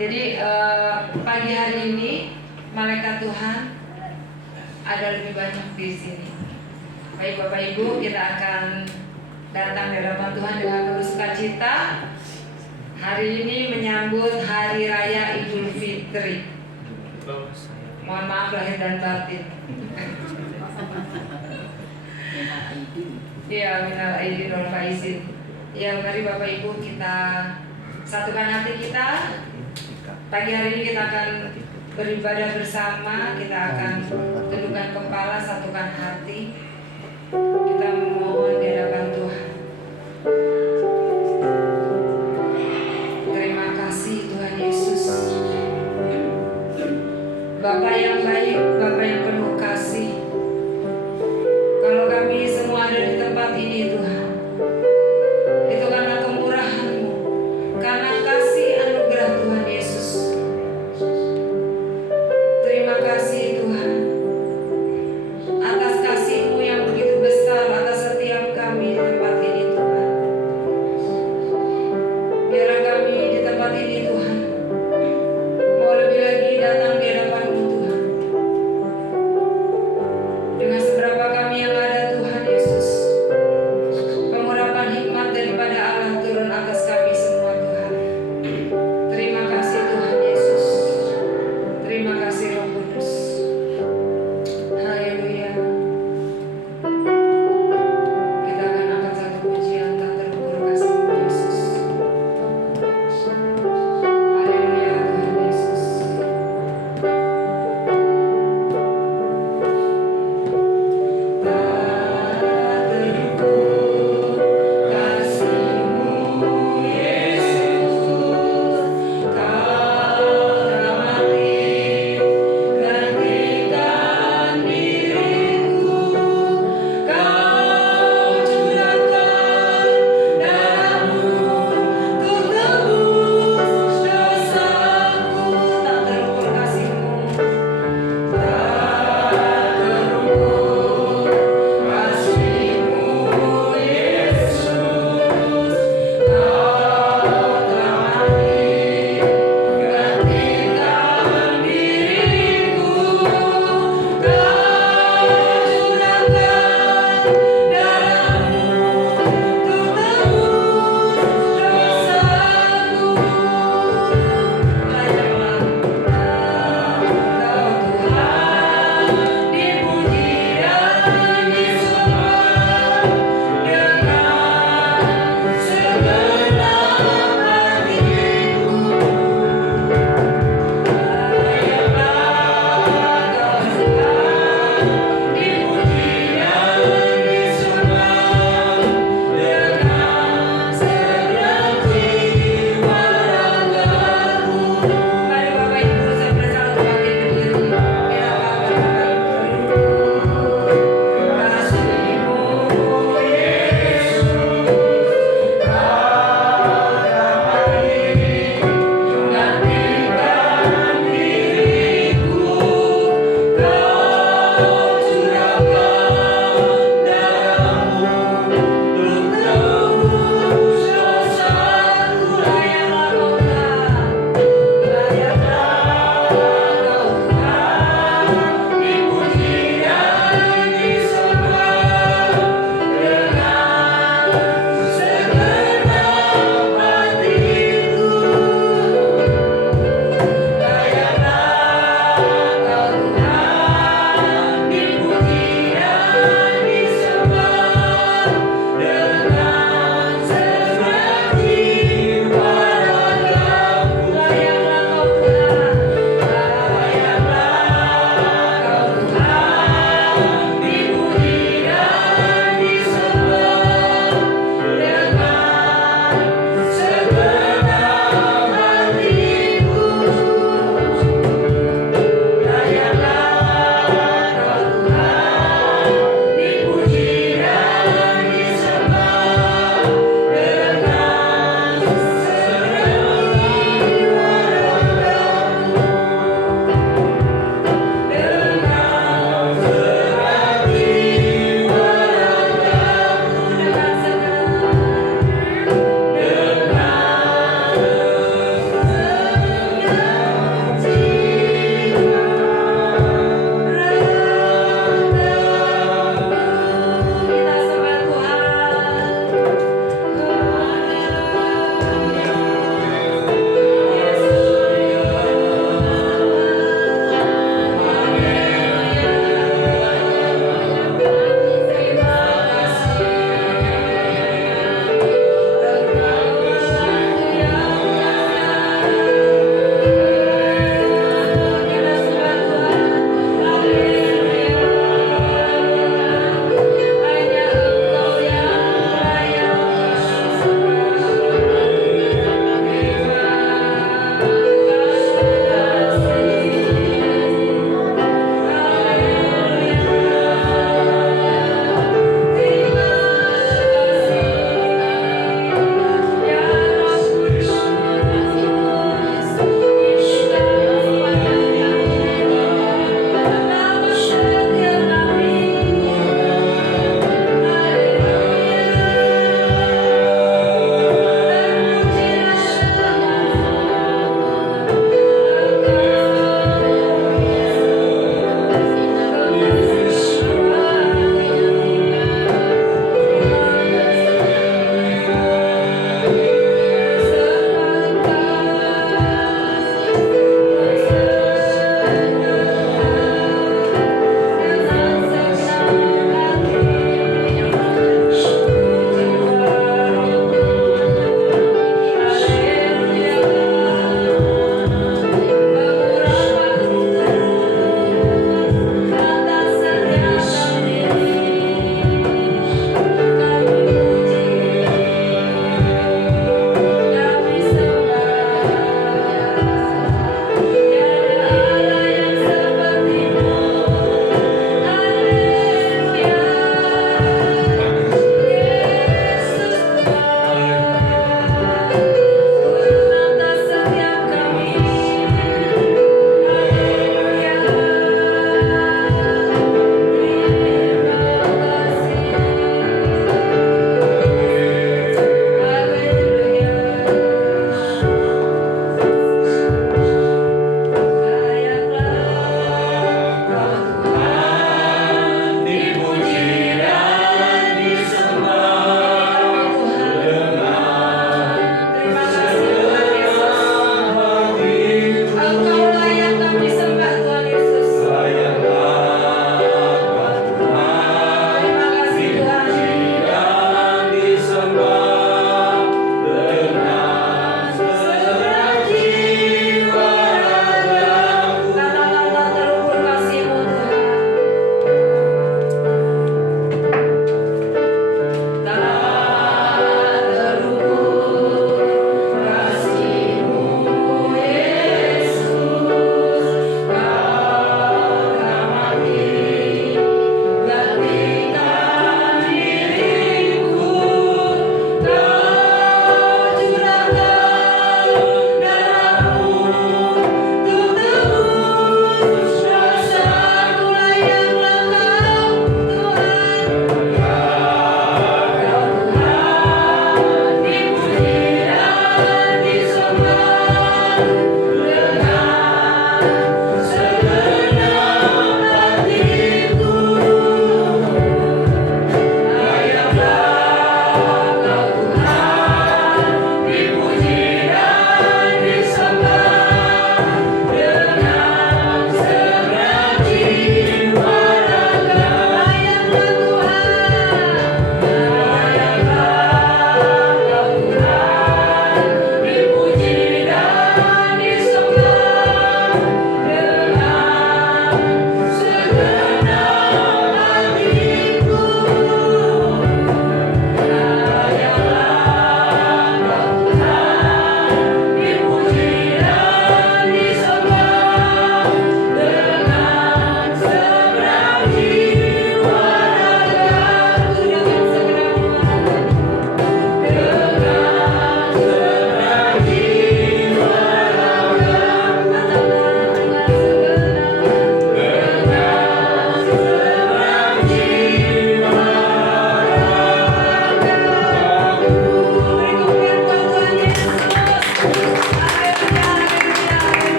Jadi pagi hari ini malaikat Tuhan ada lebih banyak di sini. Baik Bapak Ibu, kita akan datang di hadapan Tuhan dengan penuh sukacita. Hari ini menyambut Hari Raya Idul Fitri. Mohon maaf lahir dan batin. Iya, minal aidin wal faizin. Ya, mari Bapak Ibu kita satukan hati kita. Pagi hari ini kita akan beribadah bersama. Kita akan tundukkan kepala, satukan hati. Kita memohon di hadapan Tuhan. Terima kasih Tuhan Yesus, Bapa yang baik, Bapa yang penuh kasih. Kalau kami semua ada di tempat ini Tuhan, itu karena kemurahan-Mu, karena kasih anugerah Tuhan Yesus. Terima kasih Tuhan atas kasih-Mu yang begitu besar atas setiap kami di tempat ini.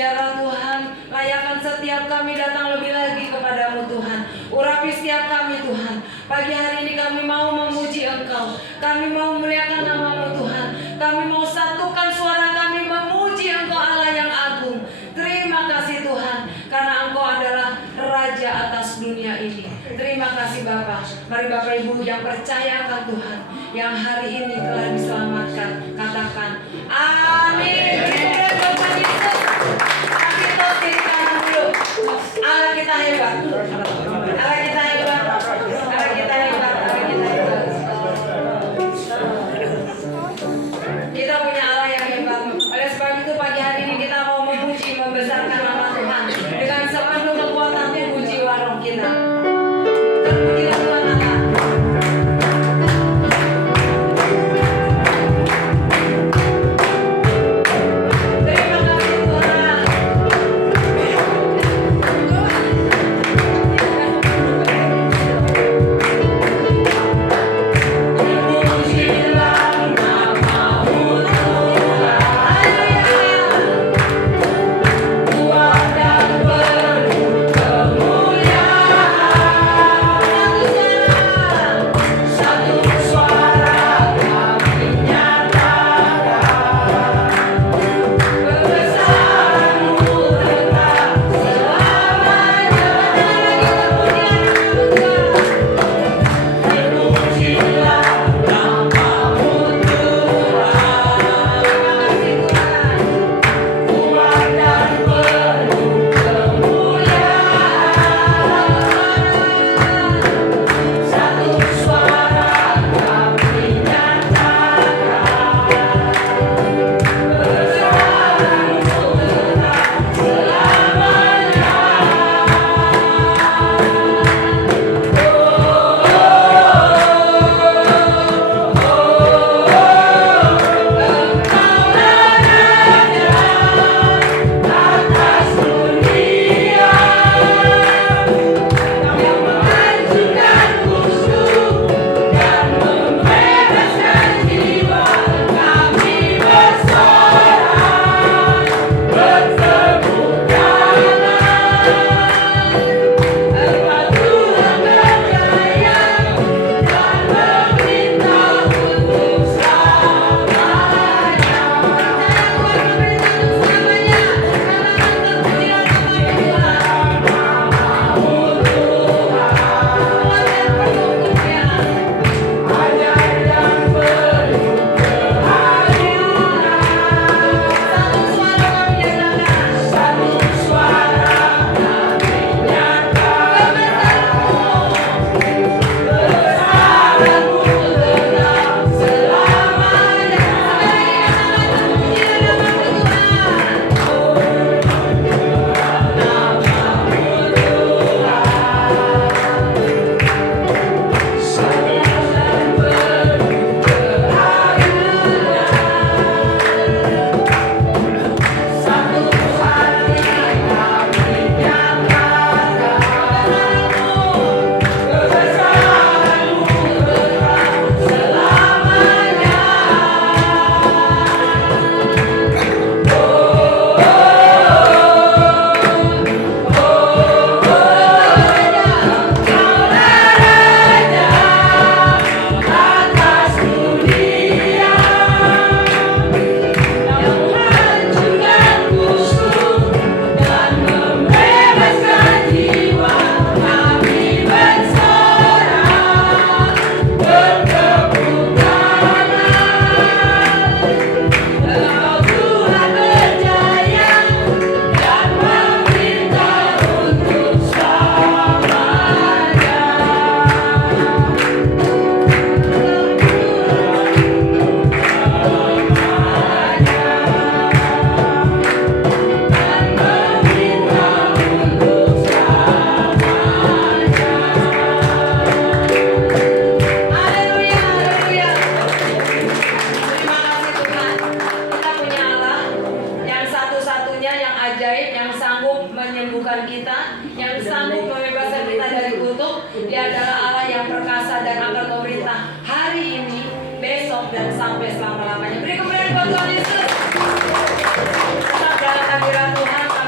Biarlah Tuhan, layakan setiap kami datang lebih lagi kepadamu Tuhan. Urapi setiap kami Tuhan. Pagi hari ini kami mau memuji Engkau. Kami mau muliakan namamu Tuhan. Kami mau satukan suara kami memuji Engkau Allah yang agung. Terima kasih Tuhan, karena Engkau adalah Raja atas dunia ini. Terima kasih Bapa. Mari Bapak Ibu yang percaya akan Tuhan, yang hari ini telah diselamatkan, katakan amin. Bapak Yesus, kita tinggalkan dulu. Allah kita hebat. Allah kita hebat. Allah kita hebat. Allah kita hebat. Kita punya Allah yang hebat. Oleh sebab itu pagi hari ini kita mau memuji, membesarkan nama Tuhan dengan sepenuh kekuatan tubuh jiwa roh kita. Terpujilah Tuhan Allah. menyembuhkan kita, yang sanggup membebaskan kita dari kutuk. Dia adalah Allah yang perkasa dan akan memerintah hari ini, besok, dan sampai selama-lamanya. Beri kemuliaan buat Tuhan Yesus. Tetap dalam hadirat Tuhan.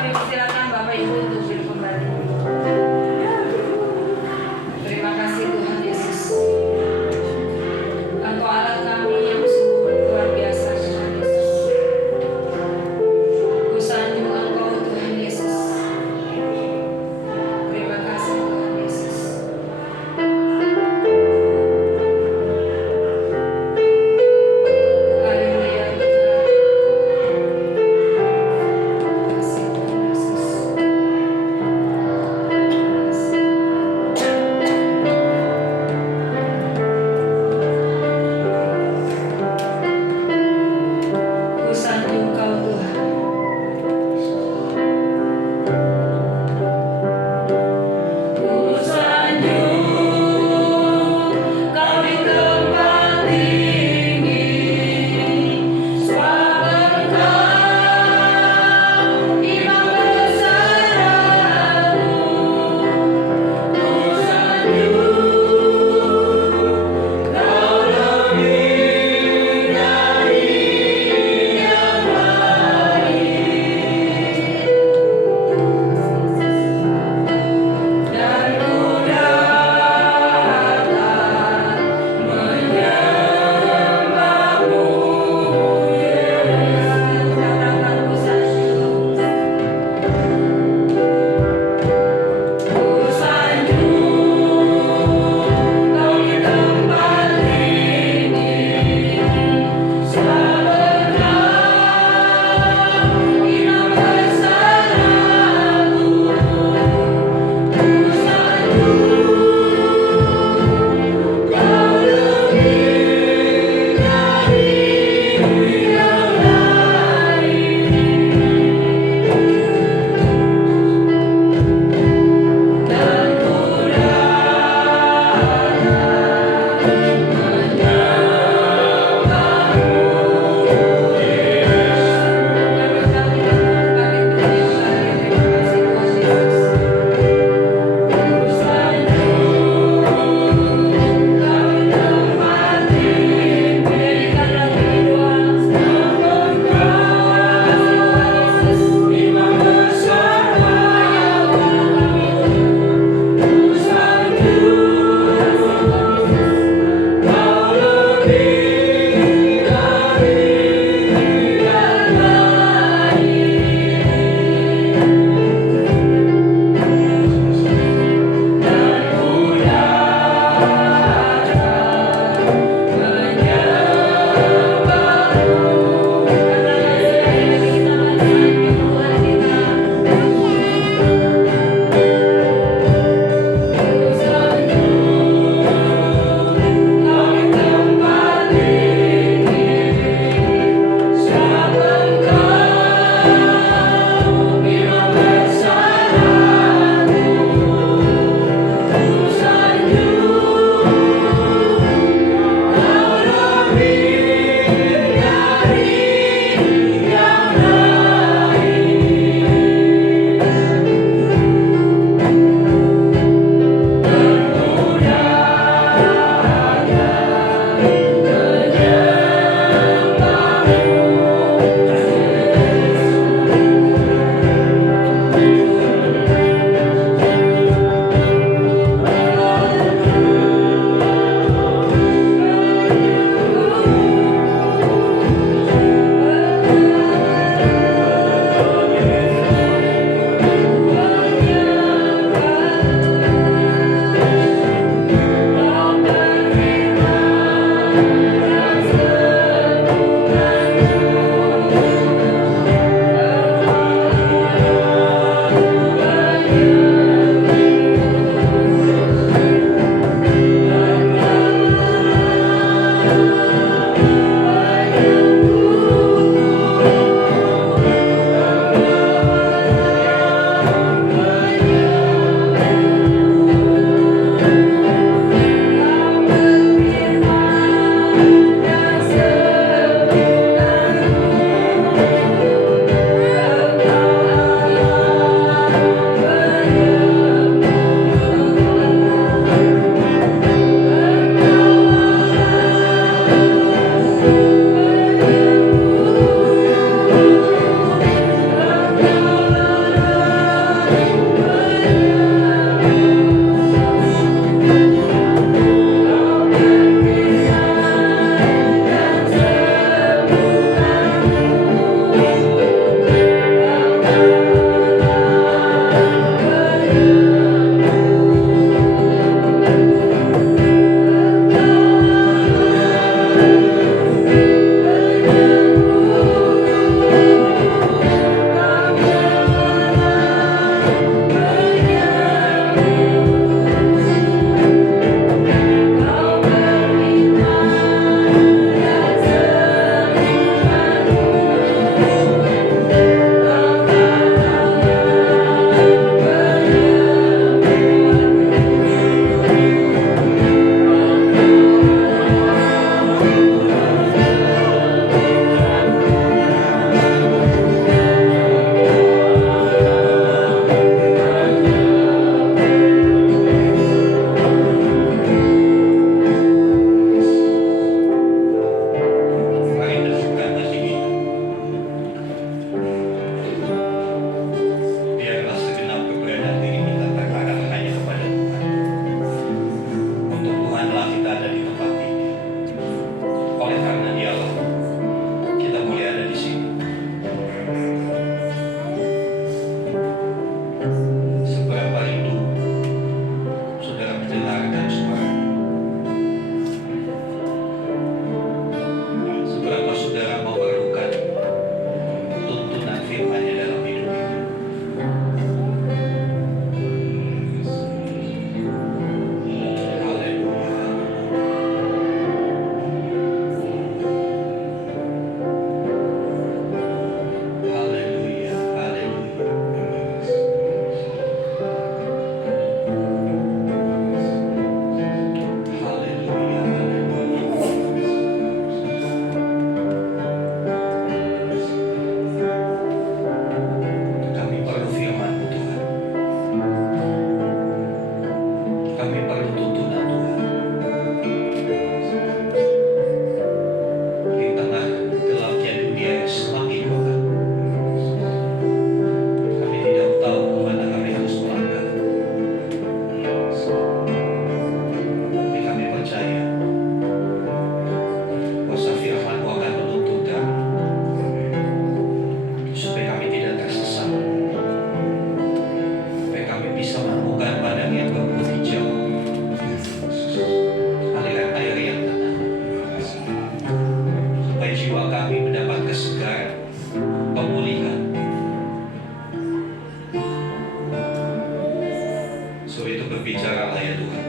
Berbicaralah ya Tuhan,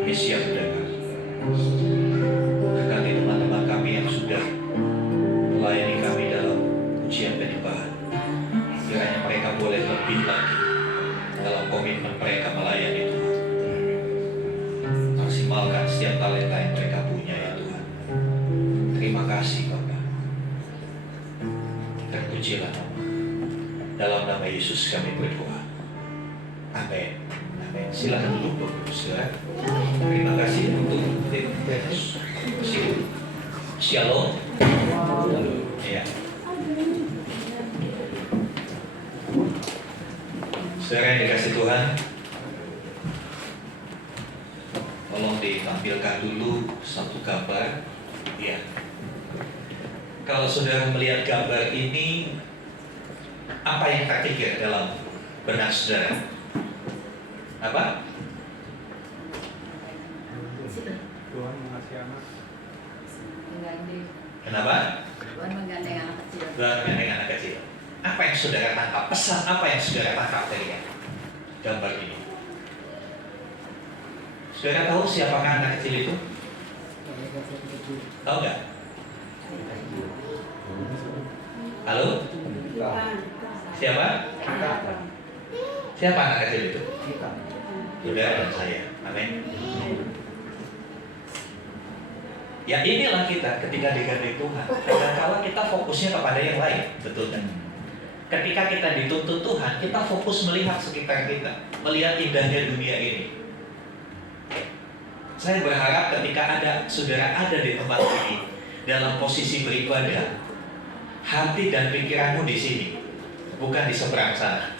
kami siap mendengar. Berkati teman-teman kami yang sudah melayani kami dalam ujian penyembahan. Kiranya mereka boleh lebih lagi dalam komitmen mereka melayani Tuhan. Maksimalkan setiap talenta yang mereka punya ya Tuhan. Terima kasih Bapa. Terpujilah nama. Dalam nama Yesus kami berdoa. Amin. Amin. Silakan duduk, silakan. Terima kasih untuk tim Venus. Shalom. Ya. Saudara yang dikasih Tuhan, tolong ditampilkan dulu satu gambar. Ya. Kalau saudara melihat gambar ini, apa yang terpikir dalam benak saudara? Apa? Tuhan mengasihi anak. Kenapa? Tuhan menggandeng anak kecil. Tuhan menggandeng anak kecil. Apa yang saudara tangkap? Pesan apa yang saudara tangkap dari gambar ini? Saudara tahu siapakah anak kecil itu? Tahu nggak? Halo? Siapa? Siapa anak kecil itu? Saudara dan saya. Amin. Ya inilah kita ketika digandeng Tuhan. Kadang-kala kita fokusnya kepada yang lain, betul kan? Ketika kita dituntut Tuhan, kita fokus melihat sekitar kita, melihat indahnya dunia ini. Saya berharap ketika saudara ada di tempat ini, dalam posisi beribadah, hati dan pikiranmu di sini, bukan di seberang sana.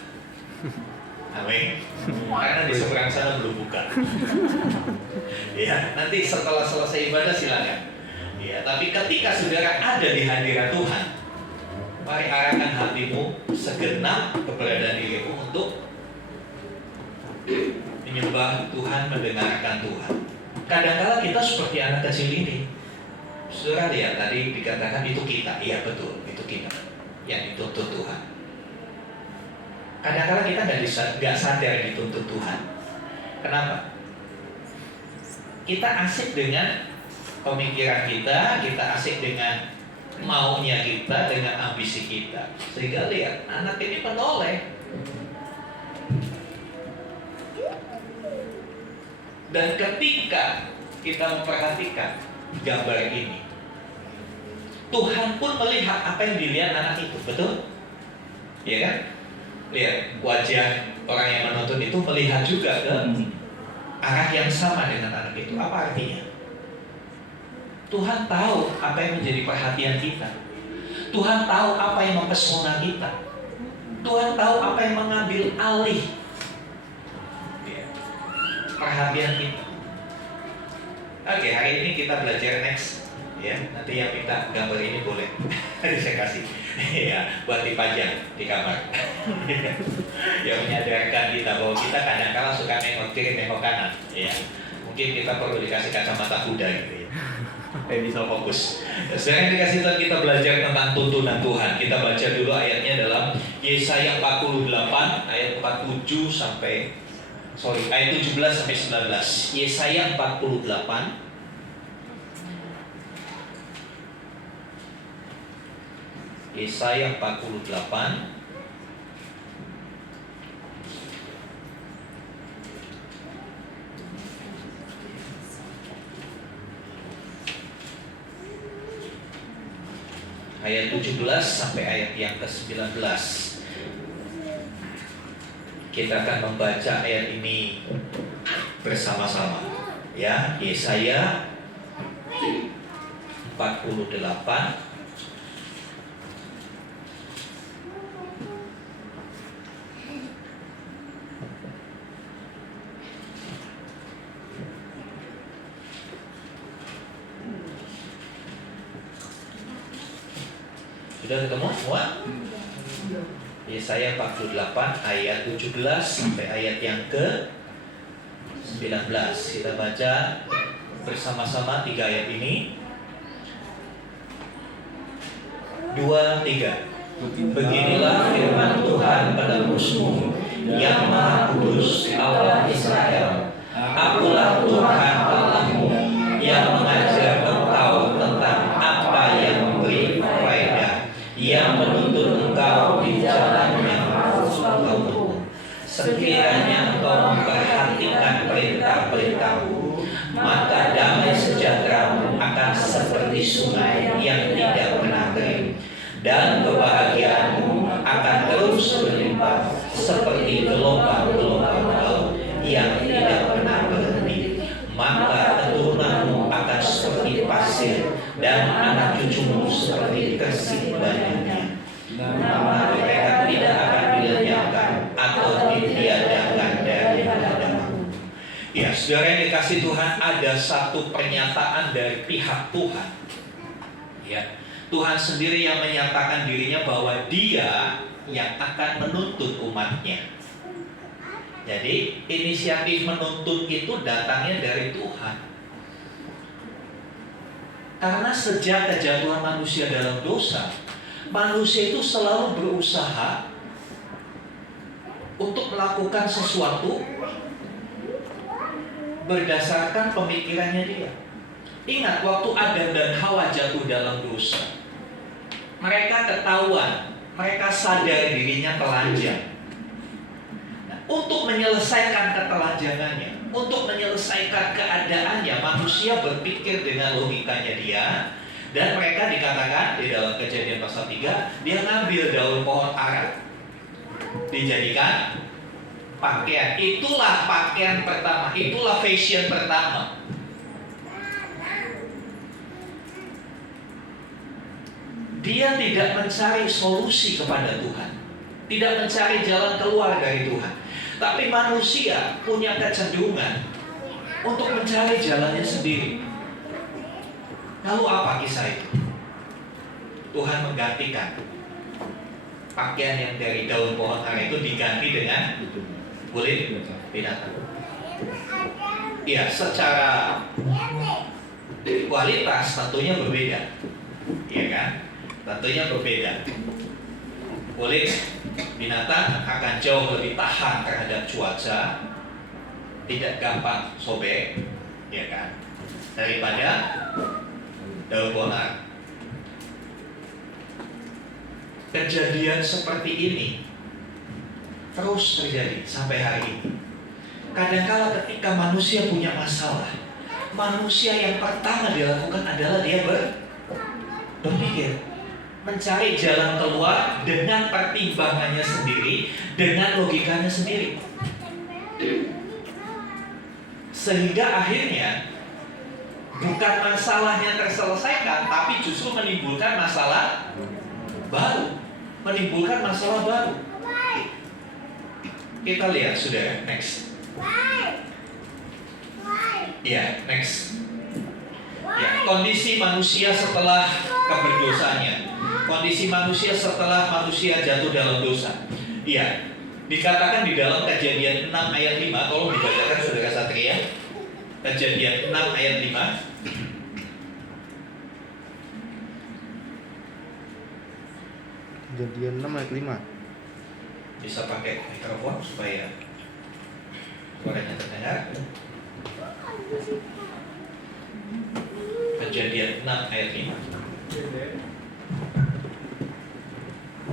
Amin. Karena di seberang sana belum buka. Ya, nanti setelah selesai ibadah silakan. Ya, tapi ketika saudara ada di hadirat Tuhan, mari arahkan hatimu segenap keberadaan dirimu untuk menyembah Tuhan, mendengarkan Tuhan. Kadang-kala kita seperti anak kecil ini. Saudara lihat tadi dikatakan itu kita. Iya betul, itu kita yang dituntut Tuhan. Kadang-kala kita nggak sadar dituntut Tuhan. Kenapa? Kita asik dengan pemikiran kita asik dengan maunya kita, dengan ambisi kita. Sehingga lihat, anak ini menoleh. Dan ketika kita memperhatikan gambar ini, Tuhan pun melihat apa yang dilihat anak itu, betul? Iya kan? Lihat, wajah orang yang menuntut itu melihat juga ke arah yang sama dengan anak itu. Apa artinya? Tuhan tahu apa yang menjadi perhatian kita. Tuhan tahu apa yang mempesona kita. Tuhan tahu apa yang mengambil alih perhatian kita. Oke, hari ini kita belajar next. Ya, nanti yang minta gambar ini boleh. Saya kasih. Ya, buat dipajang di kamar. Yang menyadarkan kita bahwa kita kadang-kala suka nengok kiri, nengok kanan. Ya, mungkin kita perlu dikasih kacamata kuda gitu ya. Bisa fokus. Sekarang dikasih Tuhan kita belajar tentang tuntunan Tuhan. Kita baca dulu ayatnya dalam Yesaya 48 ayat 47 sampai ayat 17 sampai 19. Yesaya 48 Yesaya 48 ayat 17 sampai ayat yang ke-19. Kita akan membaca ayat ini bersama-sama. Ya, Yesaya 48 Sudah ketemu semua? Yesaya 48 ayat 17 sampai ayat yang ke-19. Kita baca bersama-sama 3 ayat ini. 2, 3. Beginilah firman Tuhan pada musuhmu yang Maha Kudus Allah Israel. Akulah Tuhan Allahmu yang mengajar engkau tentang apa yang memberi faedah, yang menuntun engkau di jalan yang harus engkau tempuh. Sekiranya engkau memperhatikan perintah-perintahku, maka damai sejahteramu akan seperti sungai yang tidak pernah kering, dan kebahagiaanmu akan terus berlimpah seperti gelombang-gelombang laut yang tidak pernah berhenti. Maka keturunanmu akan seperti pasir, dan anak cucumu seperti kersik banyaknya. Maka mereka tidak akan dilenyapkan atau ditiadakan dari hadapanmu. Ya, saudara yang dikasih Tuhan, ada satu pernyataan dari pihak Tuhan. Ya, Tuhan sendiri yang menyatakan dirinya bahwa Dia yang akan menuntut umatnya. Jadi inisiatif menuntut itu datangnya dari Tuhan. Karena sejak kejatuhan manusia dalam dosa, manusia itu selalu berusaha untuk melakukan sesuatu berdasarkan pemikirannya dia. Ingat waktu Adam dan Hawa jatuh dalam dosa, mereka ketahuan, mereka sadar dirinya telanjang. Nah, untuk menyelesaikan ketelanjangannya, untuk menyelesaikan keadaannya, manusia berpikir dengan logikanya dia. Dan mereka dikatakan di dalam Kejadian pasal 3, dia ngambil daun pohon ara, dijadikan pakaian. Itulah pakaian pertama, itulah fashion pertama. Dia tidak mencari solusi kepada Tuhan, tidak mencari jalan keluar dari Tuhan. Tapi manusia punya kecenderungan untuk mencari jalannya sendiri. Lalu apa kisah itu? Tuhan menggantikan pakaian yang dari daun pohon ara itu diganti dengan kulit binatang. Ya, secara kualitas tentunya berbeda, ya kan? Tentunya berbeda. Kulit binatang akan jauh lebih tahan terhadap cuaca, tidak gampang sobek, ya kan? Daripada daun pohon ara. Kejadian seperti ini terus terjadi sampai hari ini. Kadangkala ketika manusia punya masalah, manusia yang pertama dilakukan adalah dia berpikir, mencari jalan keluar dengan pertimbangannya sendiri, dengan logikanya sendiri. Sehingga akhirnya bukan masalahnya terselesaikan, tapi justru menimbulkan masalah baru, menimbulkan masalah baru. Kita lihat saudara, next. Ya, next. Ya, kondisi manusia setelah keberdosaannya, kondisi manusia setelah manusia jatuh dalam dosa. Iya, dikatakan di dalam Kejadian 6 ayat 5, tolong dibacakan saudara Satria. Kejadian 6 ayat 5. Kejadian 6 ayat 5. Bisa pakai mikrofon supaya suaranya terdengar. Kejadian 6 ayat 5.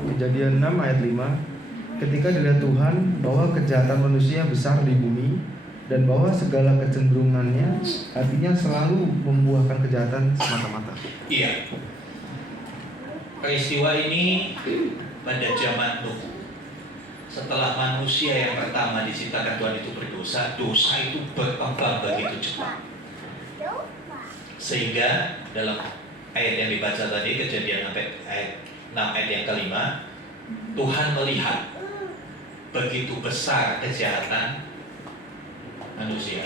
Kejadian 6 ayat 5. Ketika dilihat Tuhan bahwa kejahatan manusia besar di bumi, dan bahwa segala kecenderungannya, hatinya selalu membuahkan kejahatan semata-mata. Iya. Peristiwa ini pada zaman Nuh. Setelah manusia yang pertama diciptakan Tuhan itu berdosa, dosa itu berkembang begitu cepat. Sehingga dalam ayat yang dibaca tadi, Kejadian ayat 6 ayat yang kelima, Tuhan melihat begitu besar kejahatan manusia.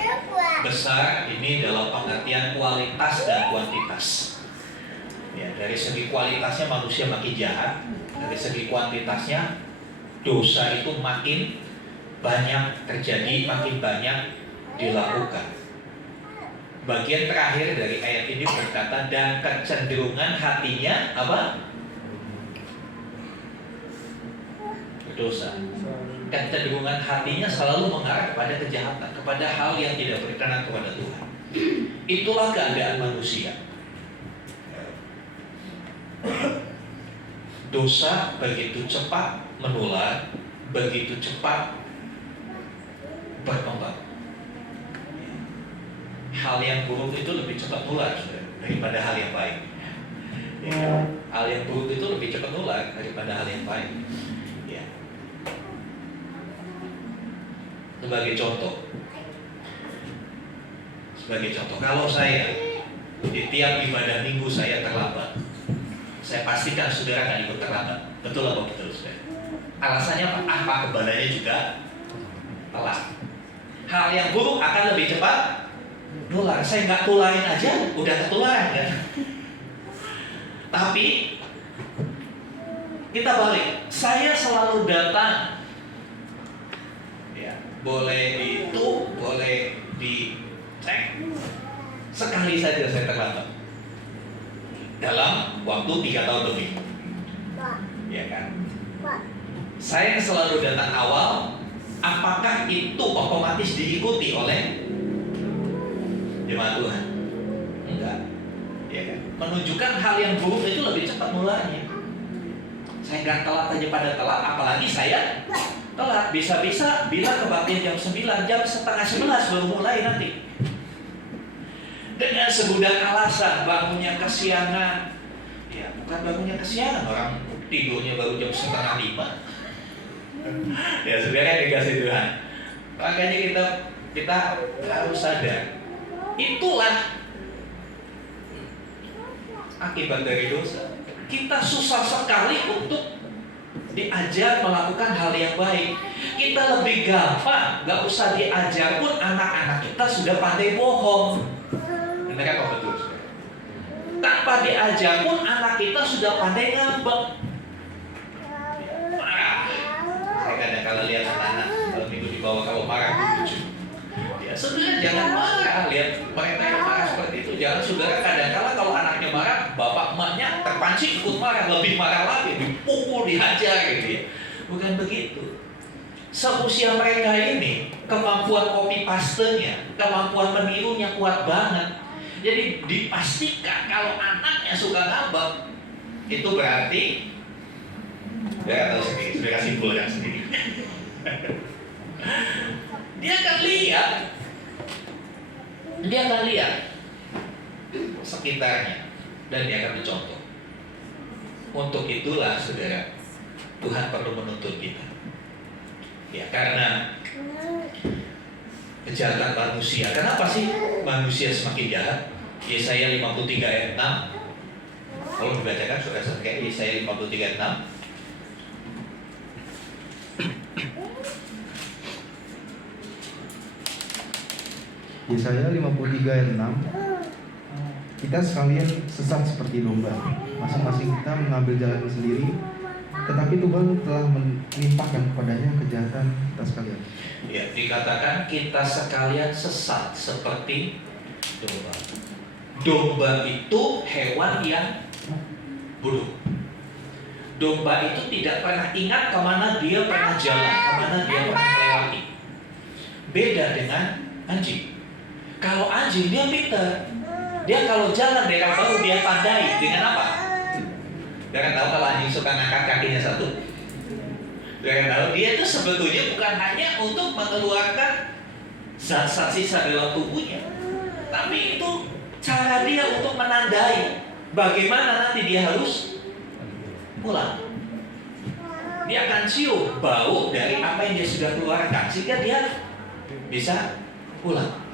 Besar ini dalam pengertian kualitas dan kuantitas. Ya, dari segi kualitasnya manusia makin jahat, dari segi kuantitasnya dosa itu makin banyak terjadi, makin banyak dilakukan. Bagian terakhir dari ayat ini berkata, dan kecenderungan hatinya apa? Berdosa. kecenderungan hatinya selalu mengarah kepada kejahatan, kepada hal yang tidak berkenan kepada Tuhan. Itulah keadaan manusia. Dosa begitu cepat menular, begitu cepat berkembang. Hal yang buruk itu lebih cepat nular daripada hal yang baik. Hal yang buruk itu lebih cepat nular daripada hal yang baik. Ya. Sebagai contoh, kalau saya di tiap ibadah minggu saya terlambat, saya pastikan saudara akan ikut terlambat. Betul apa betul, saudara? Alasannya apa? Kebadanya juga telat. Hal yang buruk akan lebih cepat nular. Saya nggak tularin aja, udah ketularan kan? Tapi kita balik. Saya selalu datang. Ya, boleh itu, boleh dicek. Sekali saja saya terlambat. Dalam waktu 3 tahun lebih. Ya kan? Saya selalu datang awal. Apakah itu otomatis diikuti oleh jemaat Tuhan? Enggak. Ya kan? Menunjukkan hal yang buruk itu lebih cepat nularnya. Saya nggak telat aja pada telat, apalagi saya telat. Bisa-bisa bila kebaktian jam 9, jam setengah 11 baru mulai nanti. Dengan segudang alasan, bangunnya kesiangan. Ya, bukan bangunnya kesiangan, orang tidurnya baru jam setengah 5. Ya, saudara yang dikasih Tuhan. Makanya kita harus sadar. Itulah akibat dari dosa. Kita susah sekali untuk diajar melakukan hal yang baik. Kita lebih gampang, gak usah diajar pun anak-anak kita sudah pandai bohong. Benar apa betul? Tanpa diajar pun anak kita sudah pandai ngambek. Saya kadang-kadang lihat anak-anak kalau minggu di bawah kalau marah lucu. Ya saudara jangan marah, lihat mereka yang marah seperti itu. Jangan saudara kadang-kadang kalau anaknya marah, bapak emaknya terpancing ikut marah, lebih marah lagi, dipukul, dihajar gitu ya. Bukan begitu. Seusia mereka ini kemampuan copy paste-nya, kemampuan menirunya kuat banget. Jadi dipastikan kalau anaknya suka ngambek, itu berarti dia tahu sendiri, sudah simpulkan sendiri. Dia akan lihat sekitarnya dan dia akan mencontoh. Untuk itulah saudara, Tuhan perlu menuntut kita. Ya karena kejahatan manusia. Kenapa sih manusia semakin jahat? Yesaya 53 ayat 6. Kalau dibacakan saudara kayak Yesaya 53 ayat 6. Yesaya 53 ayat 6. Kita sekalian sesat seperti domba, masing-masing kita mengambil jalan sendiri, tetapi Tuhan telah menimpakan kepadanya kejahatan kita sekalian. Ya, dikatakan kita sekalian sesat seperti domba. Domba itu hewan yang buruk. Domba itu tidak pernah ingat kemana dia pernah jalan, kemana dia pernah melewati. Beda dengan anjing. Kalau anjing dia pintar. Dia kalau jalan daerah baru dia pandai. Dengan apa? Dia kan tahu kalau anjing suka ngangkat kakinya satu. Dia kan tahu dia itu sebetulnya bukan hanya untuk mengeluarkan zat-zat sisa dalam tubuhnya, tapi itu cara dia untuk menandai bagaimana nanti dia harus pulang. Dia akan cium bau dari apa yang dia sudah keluarkan sehingga dia bisa pulang.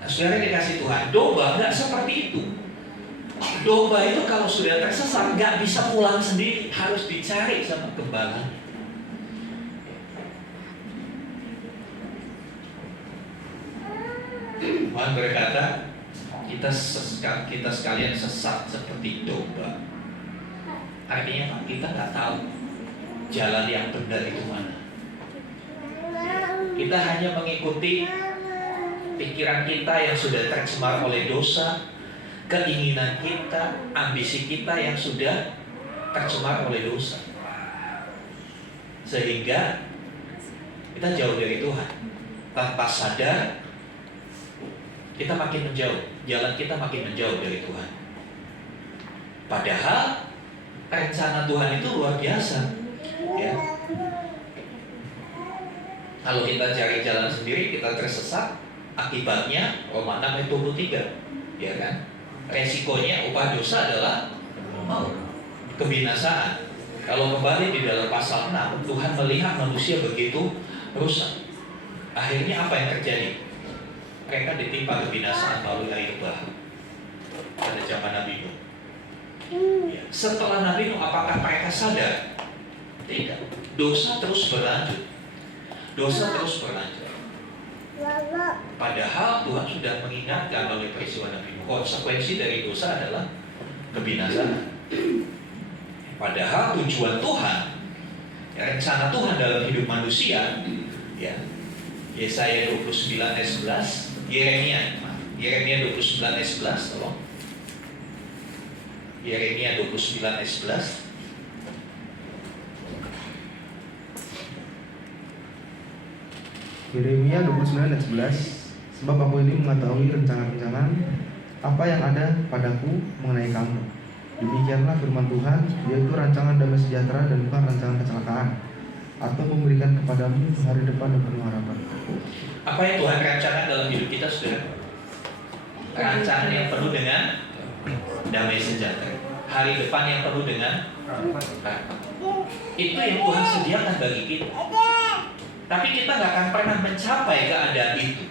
Nah, saudara dikasih Tuhan, domba nggak seperti itu. Domba itu kalau sudah tersesat nggak bisa pulang sendiri, harus dicari sama gembala. Tuhan berkata, kita sekalian sesat seperti domba. Artinya kita nggak tahu jalan yang benar itu mana. Kita hanya mengikuti pikiran kita yang sudah tercemar oleh dosa, keinginan kita, ambisi kita yang sudah tercemar oleh dosa. Sehingga kita jauh dari Tuhan. Tanpa sadar, kita makin menjauh. Jalan kita makin menjauh dari Tuhan. Padahal rencana Tuhan itu luar biasa. Ya. Kalau kita cari jalan sendiri, kita tersesat. Akibatnya Roma 6 ayat 23, ya kan? Resikonya upah dosa adalah maut, kebinasaan. Kalau kembali di dalam pasal 6, Tuhan melihat manusia begitu rusak. Akhirnya apa yang terjadi? Mereka ditimpa kebinasaan melalui air bah pada zaman Nabi Nuh. Ya. Setelah Nabi Nuh, apakah mereka sadar? Tidak. Dosa terus berlanjut. Dosa terus berlanjut. Padahal Tuhan sudah mengingatkan melalui peristiwa Nabi Nuh, konsekuensi dari dosa adalah kebinasaan. Padahal tujuan Tuhan, ya, rencana Tuhan dalam hidup manusia, ya, Yesaya 29 ayat 11, Yeremia 29 ayat 11, tolong. Yeremia 29 ayat 11. Yeremia 29 ayat 11. Sebab aku ini mengetahui rencana-rencana apa yang ada padaku mengenai kamu. Demikianlah firman Tuhan, yaitu rancangan damai sejahtera dan bukan rancangan kecelakaan, atau memberikan kepadamu hari depan yang penuh harapan. Apa yang Tuhan rencanakan dalam hidup kita, saudara? Rancangan yang penuh dengan damai sejahtera, hari depan yang penuh dengan harapan. Itu yang Tuhan sediakan bagi kita. Tapi kita nggak akan pernah mencapai keadaan itu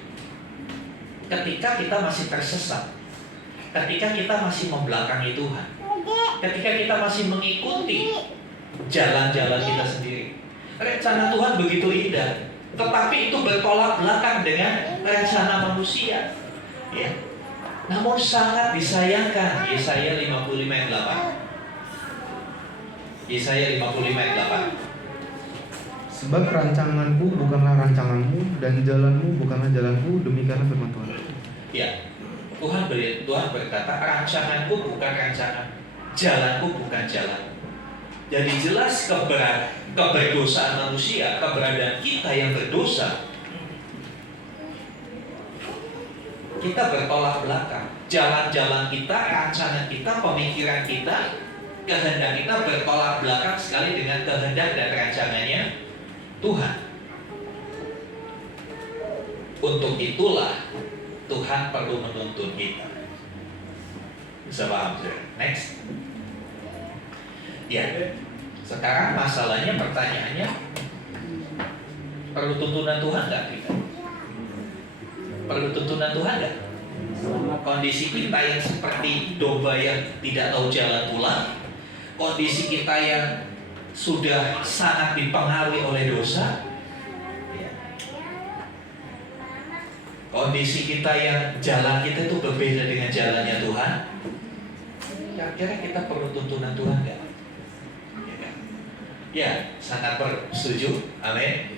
ketika kita masih tersesat, ketika kita masih membelakangi Tuhan, ketika kita masih mengikuti jalan-jalan kita sendiri. Rencana Tuhan begitu indah, tetapi itu bertolak belakang dengan rencana manusia. Ya. Namun sangat disayangkan, Yesaya 55 ayat 8. Yesaya 55 ayat 8. Sebab rancanganku bukanlah rancanganmu, dan jalanmu bukanlah jalanku, demikianlah firman Tuhan. Ya, Tuhan berkata, rancanganku bukan rancangan, jalanku bukan jalan. Jadi jelas keberdosaan manusia, keberadaan kita yang berdosa, kita bertolak belakang. Jalan-jalan kita, rancangan kita, pemikiran kita, kehendak kita bertolak belakang sekali dengan kehendak dan rancangannya Tuhan. Untuk itulah Tuhan perlu menuntun kita. Bisa paham, saudara? Next. Ya. Sekarang masalahnya, pertanyaannya, perlu tuntunan Tuhan nggak kita? Perlu tuntunan Tuhan nggak? Kondisi kita yang seperti domba yang tidak tahu jalan pulang, kondisi kita yang sudah sangat dipengaruhi oleh dosa, kondisi kita yang jalan kita itu berbeda dengan jalannya Tuhan. Kira-kira kita perlu tuntunan Tuhan nggak? Ya, sangat setuju. Amin.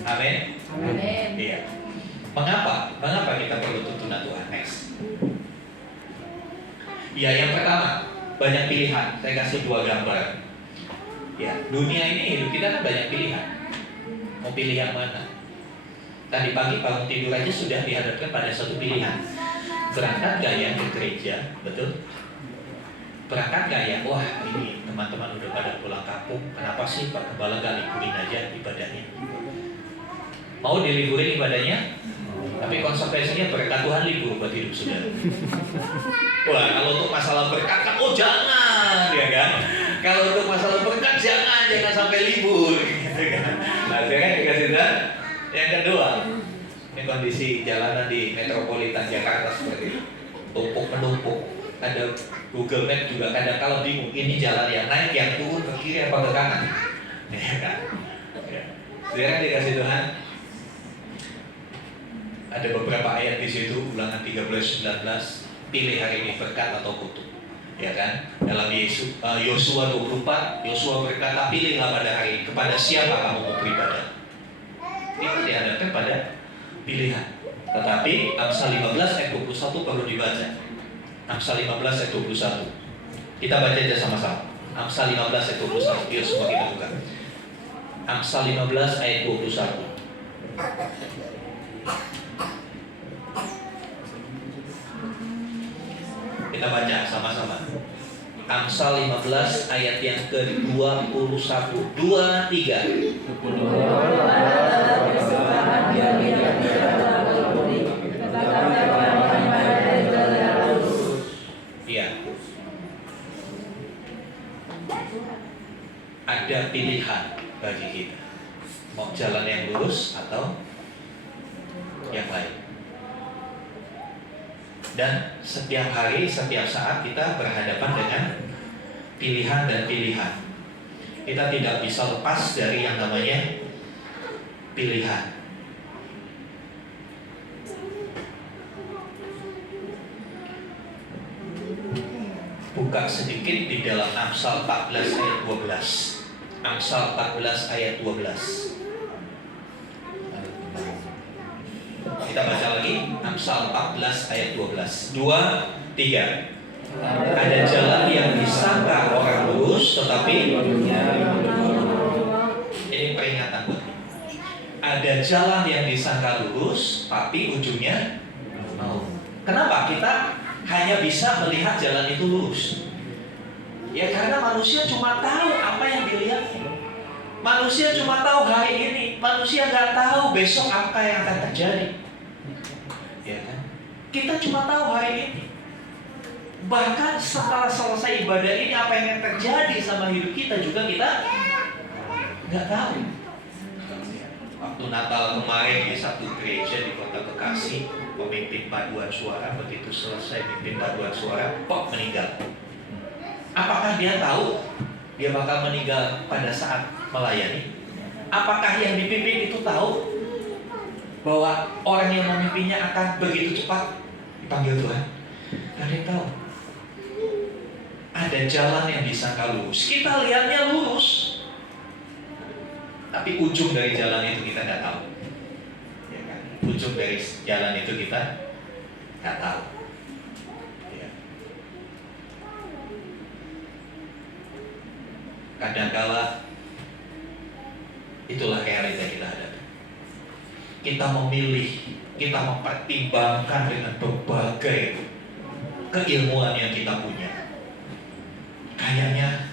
Amin. Amin. Iya. Mengapa? Mengapa kita perlu tuntunan Tuhan? Next. Ya, yang pertama, banyak pilihan. Saya kasih 2 gambar. Ya, dunia ini hidup kita kan banyak pilihan. Mau pilih yang mana? Tadi pagi bangun tidur aja sudah dihadapkan pada satu pilihan. Berangkat gak ya ke gereja? Betul? Berangkat gak ya? Wah, ini teman-teman udah pada pulang kampung. Kenapa sih Pak Gembala gak liburin aja ibadahnya? Mau diliburin ibadahnya? Tapi konsekuensinya berkat Tuhan libur buat hidup saudara. Wah, kalau untuk masalah berkat, oh jangan, ya kan? Kalau untuk masalah berkat jangan sampai libur, gitu kan? Nah, saya kan dikasih dan yang kedua, ini kondisi jalanan di metropolitan Jakarta seperti itu, tumpuk menumpuk. Ada Google Map juga kadang kalau bingung, ini jalan yang naik, yang turun ke kiri apa ke kanan, ya kan? Ya. Sekarang dikasih Tuhan. Ada beberapa ayat di situ, Ulangan 13:19, pilih hari ini berkat atau kutuk, ya kan? Dalam Yosua 24, Yosua berkata, pilihlah pada hari ini kepada siapa kamu mau beribadah. Itu dihadapkan pada pilihan. Tetapi Amsal 15 ayat 21 perlu dibaca. Amsal 15 ayat 21. Kita baca aja sama-sama. Amsal 15 ayat 21. Yuk semua kita buka. Amsal 15 ayat 21. Kita baca sama-sama. Amsal 15 ayat yang ke-21. 2, 3. Iya. Ada pilihan bagi kita. Mau jalan yang lurus atau yang lain. Dan setiap hari, setiap saat kita berhadapan dengan pilihan dan pilihan. Kita tidak bisa lepas dari yang namanya pilihan. Buka sedikit di dalam Amsal 14 ayat 12. Amsal 14 ayat 12. Kita baca lagi Amsal 14 ayat 12. 2, 3. Ada jalan yang disangka orang lurus, tetapi ini peringatan buat kita. Ada jalan yang disangka lurus, tapi ujungnya mau. Kenapa kita hanya bisa melihat jalan itu lurus? Ya karena manusia cuma tahu apa yang dilihatnya. Manusia cuma tahu hari ini. Manusia nggak tahu besok apa yang akan terjadi. Ya kan? Kita cuma tahu hari ini. Bahkan setelah selesai ibadah ini, apa yang terjadi sama hidup kita juga kita nggak tahu. Waktu Natal kemarin di satu gereja di Kota Bekasi, pemimpin paduan suara, begitu selesai pemimpin paduan suara, meninggal. Apakah dia tahu dia bakal meninggal pada saat melayani? Apakah yang dipimpin itu tahu bahwa orang yang memimpinnya akan begitu cepat dipanggil Tuhan? Gak ada yang tahu. Ada jalan yang disangka lurus. Kita lihatnya lurus, tapi ujung dari jalan itu kita nggak tahu. Ya kan? Ujung dari jalan itu kita nggak tahu. Ya. Kadangkala itulah realita kita hadapi. Kita memilih, kita mempertimbangkan dengan berbagai keilmuan yang kita punya. Kayaknya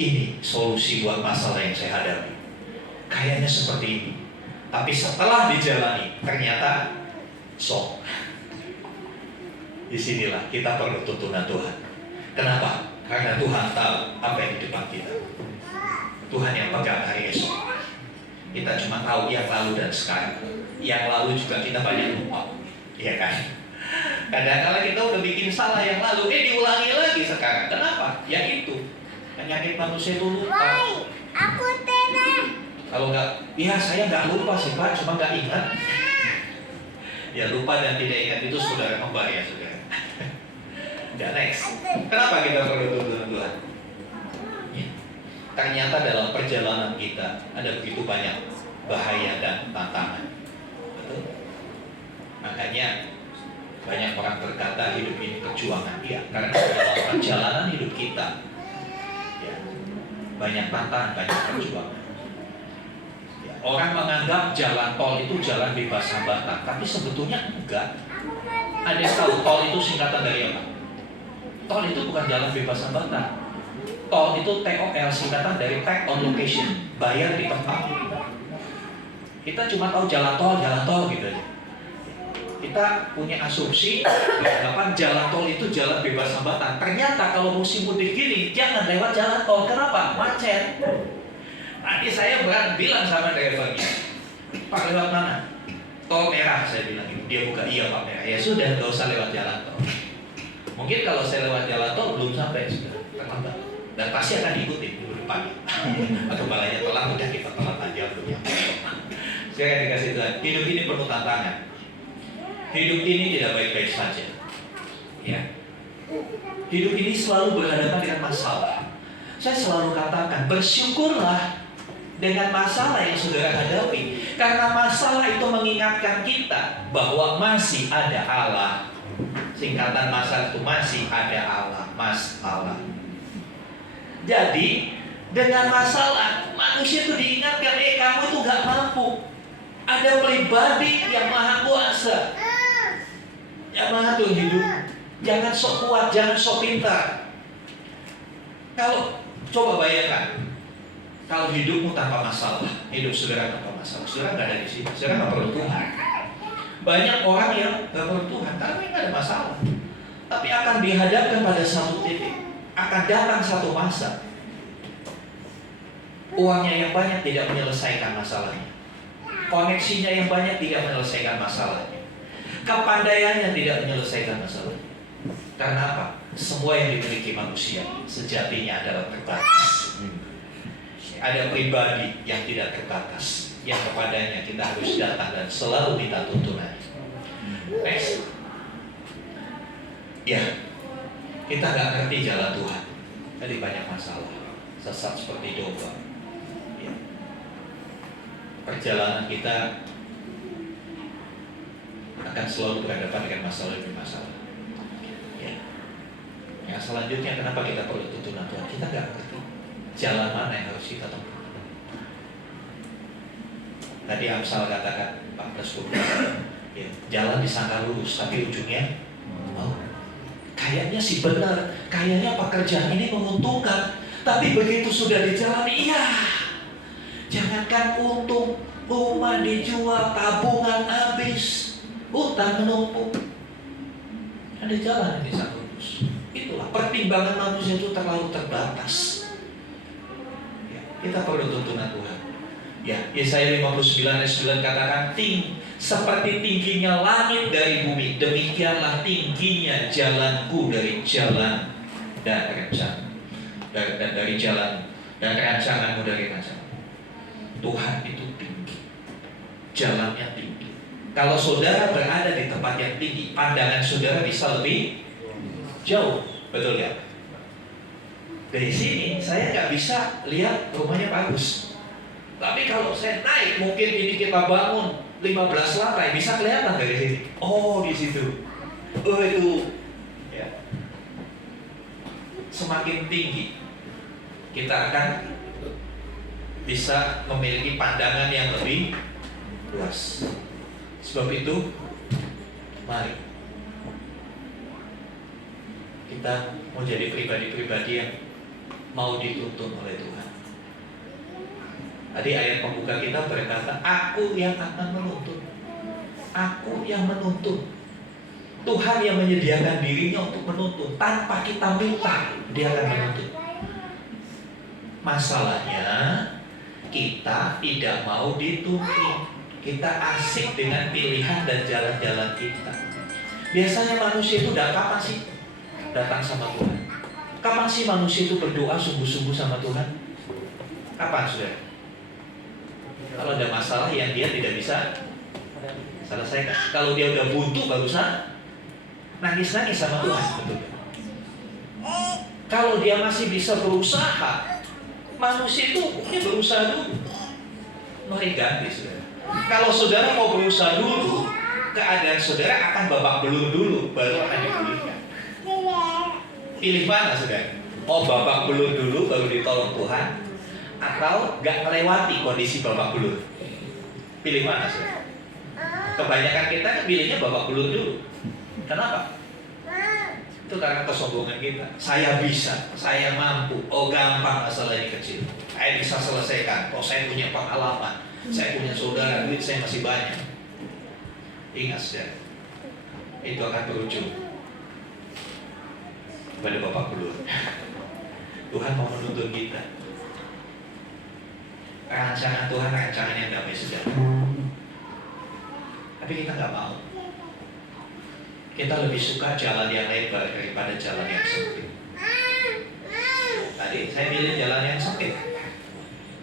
ini solusi buat masalah yang saya hadapi. Kayaknya seperti ini. Tapi setelah dijalani, ternyata disinilah kita perlu tuntunan Tuhan. Kenapa? Karena Tuhan tahu apa yang di depan kita. Tuhan yang pegang hari esok. Kita cuma tahu yang lalu dan sekarang. Yang lalu juga kita banyak lupa. Iya kan? Kadang-kadang kita udah bikin salah yang lalu, diulangi lagi sekarang. Kenapa? Ya itu penyakit manusia itu lupa. Aku tenang. Kalau nggak, ya saya nggak lupa sih Pak, cuma nggak ingat. Ya lupa dan tidak ingat itu saudara kembar ya saudara. Ya next. Kenapa kita perlu tuntunan Tuhan? Ya. Ternyata dalam perjalanan kita ada begitu banyak bahaya dan tantangan. Betul? Makanya banyak orang berkata hidup ini perjuangan. Ya, karena dalam perjalanan hidup kita ya, banyak tantangan, banyak perjuangan. Ya, orang menganggap jalan tol itu jalan bebas hambatan, tapi sebetulnya enggak. Ada yang tahu tol itu singkatan dari apa? Tol itu bukan jalan bebas hambatan. Tol itu TOL, singkatan dari take on location, bayar di tempat. Kita cuma tahu jalan tol gitu aja. Kita punya asumsi bahwa jalan tol itu jalan bebas hambatan. Ternyata kalau musim mudik gini, jangan lewat jalan tol. Kenapa? Macet. Tadi saya bilang sama drivernya, Pak lewat mana? Tol merah, saya bilang. Dia buka, iya Pak merah. Ya sudah, nggak usah lewat jalan tol. Mungkin kalau saya lewat jalan tol belum sampai, sudah terlambat. Dan pasti akan diikuti minggu depan. Atau balanya telat, udah kita telat aja belum nyampe. Saya dikasih Tuhan, hidup ini penuh tantangan. Hidup ini tidak baik-baik saja. Ya. Hidup ini selalu berhadapan dengan masalah. Saya selalu katakan, bersyukurlah dengan masalah yang saudara hadapi. Karena masalah itu mengingatkan kita bahwa masih ada Allah. Singkatan masalah itu masih ada Allah. Masalah. Jadi, dengan masalah, manusia itu diingatkan, kamu itu gak mampu. Ada pribadi yang maha kuasa, yang mengatur hidup. Jangan sok kuat, jangan sok pintar. Kalau coba bayangkan, kalau hidupmu tanpa masalah, hidup saudara tanpa masalah, saudara nggak ada di sini, saudara nggak perlu Tuhan. Banyak orang yang nggak perlu Tuhan karena nggak ada masalah, tapi akan dihadapkan pada satu titik, akan datang satu masa, uangnya yang banyak tidak menyelesaikan masalahnya, koneksinya yang banyak tidak menyelesaikan masalahnya, kepandaiannya tidak menyelesaikan masalahnya. Karena apa? Semua yang dimiliki manusia sejatinya adalah terbatas. Ada pribadi yang tidak terbatas, yang kepadanya kita harus datang dan selalu minta tuntunan. Next. Ya, kita nggak ngerti jalan Tuhan. Jadi banyak masalah, sesat seperti domba. Ya. Perjalanan kita akan selalu berhadapan dengan masalah demi masalah. Ya. Yang selanjutnya, kenapa kita perlu tuntunan Tuhan? Kita nggak ngerti jalan mana yang harus kita tempuh. Tadi Amsal katakan 14:12, ya, jalan disangka lurus tapi ujungnya kayaknya sih benar, kayaknya pekerjaan ini menguntungkan, tapi begitu sudah dijalani, iya, jangankan untung, rumah dijual, tabungan habis, utang menumpuk. Ada jalan yang disangka lurus. Itulah pertimbangan manusia itu terlalu terbatas. Kita perlu tuntunan Tuhan. Ya, Yesaya 59 ayat 9 katakan, seperti tingginya langit dari bumi, demikianlah tingginya jalanku dari jalan dan rencana, dari jalan dan rancanganmu dari rancangan. Tuhan itu tinggi, jalannya tinggi. Kalau saudara berada di tempat yang tinggi, pandangan saudara bisa lebih jauh, betul ya? Dari sini saya nggak bisa lihat rumahnya bagus. Tapi kalau saya naik, mungkin ini kita bangun 15 lantai, bisa kelihatan dari sini. Oh, di situ. Oh, itu. Ya. Semakin tinggi, kita akan bisa memiliki pandangan yang lebih luas. Sebab itu, mari kita mau jadi pribadi-pribadi yang mau dituntun oleh Tuhan. Tadi ayat pembuka kita berkata, aku yang akan menuntun. Aku yang menuntun. Tuhan yang menyediakan dirinya untuk menuntun. Tanpa kita minta, dia akan menuntun. Masalahnya, kita tidak mau dituntun. Kita asik dengan pilihan dan jalan-jalan kita. Biasanya manusia itu kapan sih datang sama Tuhan? Kapan sih manusia itu berdoa sungguh-sungguh sama Tuhan? Kapan, saudara? Kalau ada masalah yang dia tidak bisa selesaikan. Kalau dia udah buntu barusan nangis-nangis sama Tuhan, betul. Kalau dia masih bisa berusaha, manusia itu mungkin berusaha dulu. Mari ganti, saudara. Kalau saudara mau berusaha dulu, keadaan saudara akan babak belur dulu, baru akan dipulihkan. Pilih mana, saudara? Mau babak belur dulu baru ditolong Tuhan, atau gak melewati kondisi babak belur? Pilih mana, saudara? Kebanyakan kita pilihnya babak belur dulu. Kenapa? Itu karena kesombongan kita. Saya bisa, saya mampu. Oh, gampang, masalah ini kecil, saya bisa selesaikan. Oh, saya punya pengalaman, saya punya saudara, duit saya masih banyak. Ingat, saudara, itu akan berujung pada babak belur. Tuhan mau menuntun kita. Rancangan Tuhan, rancangan yang damai sejahtera. Tapi kita nggak mau. Kita lebih suka jalan yang lebar daripada jalan yang sempit. Tadi saya pilih jalan yang sempit.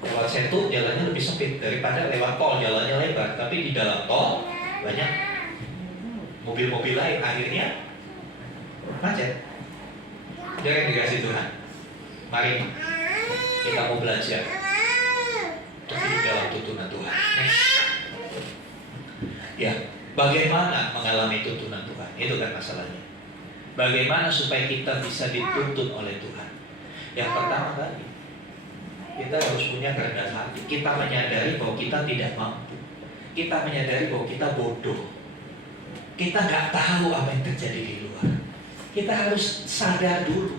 Lewat Setu jalannya lebih sempit daripada lewat tol jalannya lebar. Tapi di dalam tol banyak mobil-mobil lain, akhirnya macet. Jangan dikasih Tuhan. Mari kita mau belajar untuk hidup dalam tuntunan Tuhan. Ya, bagaimana mengalami tuntunan Tuhan? Itu kan masalahnya. Bagaimana supaya kita bisa dituntun oleh Tuhan? Yang pertama tadi, kita harus punya kerendahan hati. Kita menyadari bahwa kita tidak mampu. kita menyadari bahwa kita bodoh. Kita nggak tahu apa yang terjadi di luar. Kita harus sadar dulu.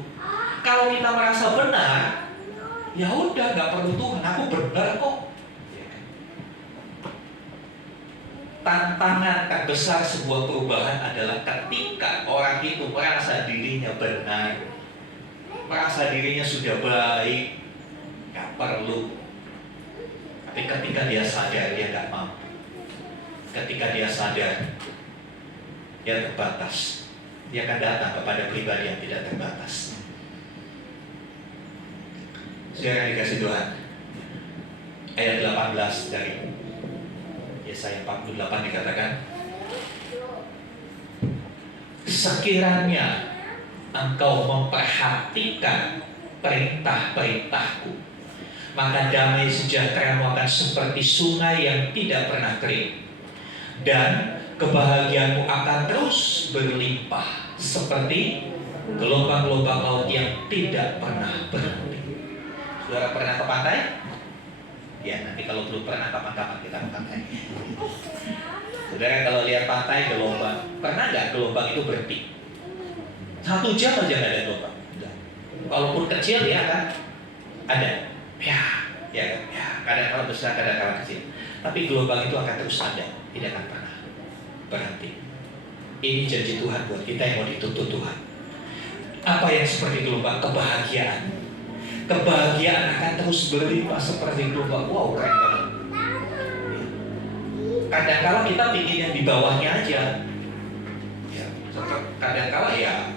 Kalau kita merasa benar, ya udah nggak perlu Tuhan. Aku benar kok. Tantangan terbesar sebuah perubahan adalah ketika orang itu merasa dirinya benar, merasa dirinya sudah baik, nggak perlu. Tapi ketika dia sadar dia nggak mampu, ketika dia sadar dia terbatas, dia akan datang kepada pribadi yang tidak terbatas. Saudara dikasih Tuhan, ayat 18 dari Yesaya 48 dikatakan, sekiranya engkau memperhatikan perintah-perintahku, maka damai sejahteramu akan seperti sungai yang tidak pernah kering, dan kebahagiaanmu akan terus berlimpah seperti gelombang-gelombang laut yang tidak pernah berhenti. Saudara pernah ke pantai? Ya, nanti kalau belum pernah kapan-kapan kita ke pantai. Saudara kalau lihat pantai gelombang, pernah nggak gelombang itu berhenti? 1 jam aja nggak ada gelombang. Walaupun kecil ya kan, ada. Ya kan. Ya, kadang-kadang besar, kadang-kadang kecil. Tapi gelombang itu akan terus ada, tidak akan pernah berhenti. Ini janji Tuhan buat kita yang mau dituntut Tuhan. Apa yang seperti gelombang? Kebahagiaan. Kebahagiaan akan terus berlimpah seperti gelombang. Wow, keren banget. Kadang-kala kita pikir yang di bawahnya aja. Ya, kadang-kala ya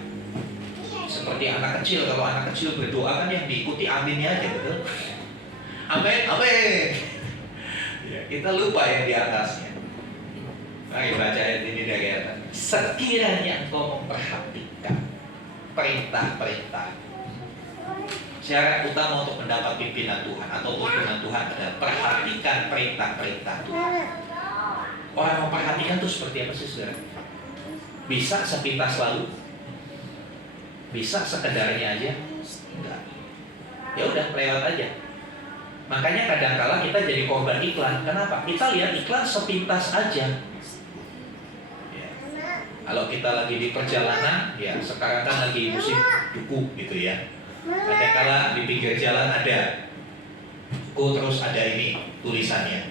seperti anak kecil. Kalau anak kecil berdoa kan yang diikuti aminnya aja, betul? Amin, amin. Ya, kita lupa yang di atasnya. Mari baca ayat ini dari atas. Sekiranya engkau memperhatikan perintah-perintah. Syarat utama untuk mendapat pimpinan Tuhan atau tuntunan Tuhan adalah perhatikan perintah-perintah Tuhan. Orang memperhatikan itu seperti apa sih, saudara? Bisa sepintas lalu? Bisa sekedarnya aja? Enggak. Ya udah, lewat aja. Makanya kadang-kala kita jadi korban iklan. Kenapa? Kita lihat iklan sepintas aja. Ya. Kalau kita lagi di perjalanan, ya sekarang kan lagi musim duku gitu ya. Kadang-kala di pinggir jalan ada buku, terus ada ini tulisannya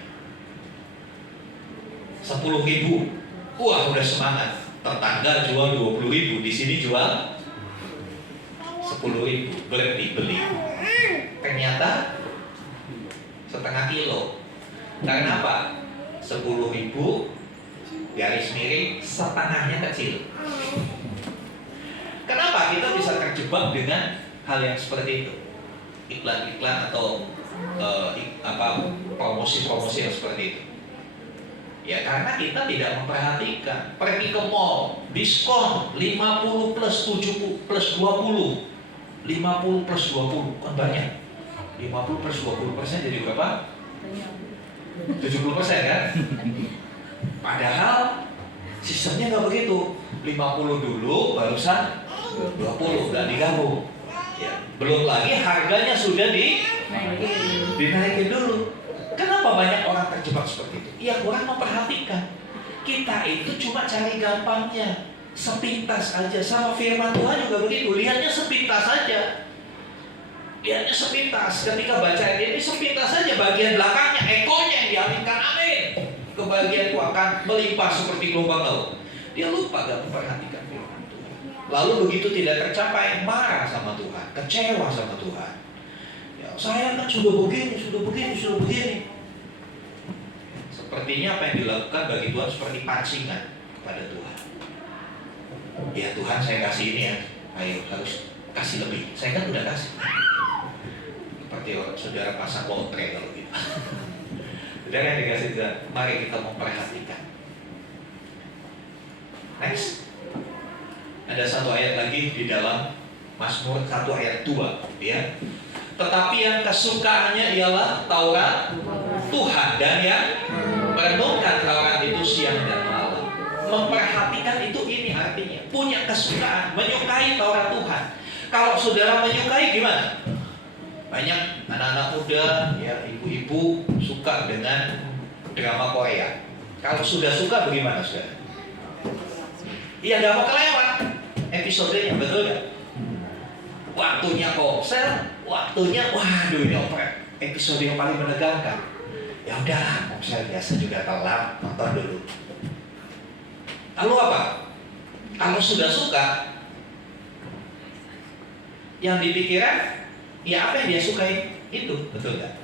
10.000. Wah, udah semangat. Tetangga jual 20.000, di sini jual 10.000. Berhenti beli. Ternyata setengah kilo. Karena apa? 10.000 garis miring, setengahnya kecil. Kenapa kita bisa terjebak dengan hal yang seperti itu? Iklan-iklan atau promosi-promosi yang seperti itu. Ya karena kita tidak memperhatikan. Pergi ke mall, diskon 50 plus 70 plus 20, 50 plus 20, kan banyak. 50 plus 20% jadi berapa? 70% kan? Padahal sistemnya nggak begitu. 50 dulu, barusan 20, dan digabung. Ya, belum lagi harganya sudah dinaikin dulu. Kenapa banyak orang terjebak seperti itu? Ya kurang memperhatikan. Kita itu cuma cari gampangnya, sepintas aja. Sama firman Tuhan juga begitu. Lihatnya sepintas aja. Lihatnya sepintas. Ketika baca ini sepintas saja. Bagian belakangnya, ekonya yang diaminkan, amin. Kebahagiaan itu akan melimpah seperti gelombang laut. Dia lupa gak memperhatikan firman Tuhan. Lalu begitu tidak tercapai, marah sama Tuhan, kecewa sama Tuhan. Ya, saya kan sudah begini. Sepertinya apa yang dilakukan bagi Tuhan seperti pancingan kepada Tuhan. Ya Tuhan, saya kasih ini ya, ayo harus kasih lebih. Saya kan udah kasih. Seperti orang saudara pasang lotre kalau gitu. Saudara yang dikasih Tuhan, mari kita memperhatikan. Next. Ada satu ayat lagi di dalam Mazmur 1 ayat 2 ya. Tetapi yang kesukaannya ialah Taurat Tuhan, dan yang merenungkan Taurat itu siang dan malam. Memperhatikan itu ini artinya punya kesukaan, menyukai Taurat Tuhan. Kalau saudara menyukai gimana? Banyak anak-anak muda, ya ibu-ibu suka dengan drama Korea. Kalau sudah suka bagaimana saudara? Iya, nggak mau kelewat episodenya, betul nggak? Waktunya konser, waktunya, waduh ini episode yang paling menegangkan. Ya udah, konser biasa juga telat, nonton dulu. Lalu apa? Kalau sudah suka, yang dipikirkan, ya apa yang dia sukai itu, betul nggak?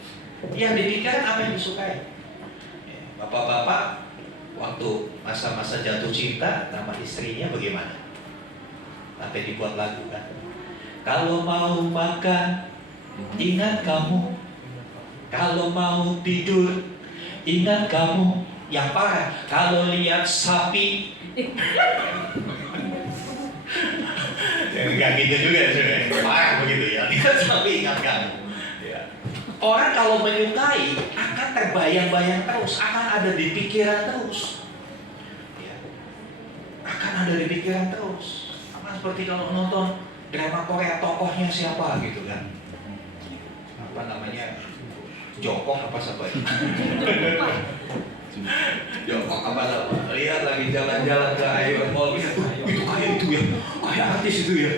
Yang dipikirkan apa yang disukai. Ya, bapak-bapak, waktu masa-masa jatuh cinta sama istrinya bagaimana? Sampai dibuat lagu kan? Kalau mau makan, ingat kamu. Kalau mau tidur, ingat kamu. Yang parah, kalau lihat sapi. Ya, enggak gitu juga sebenarnya. Parah begitu ya. Lihat sapi, ingat kamu. Ya. Orang kalau menyukai akan terbayang-bayang terus, akan ada di pikiran terus. Ya. Akan ada di pikiran terus. Sama seperti kalau nonton drama Korea, tokohnya siapa gitu kan? Apa namanya? Jongkok apa siapa ya? Jongkok apa nama? Lihat lagi jalan-jalan ke air mall, itu kayak itu ya, kayak artis itu ya.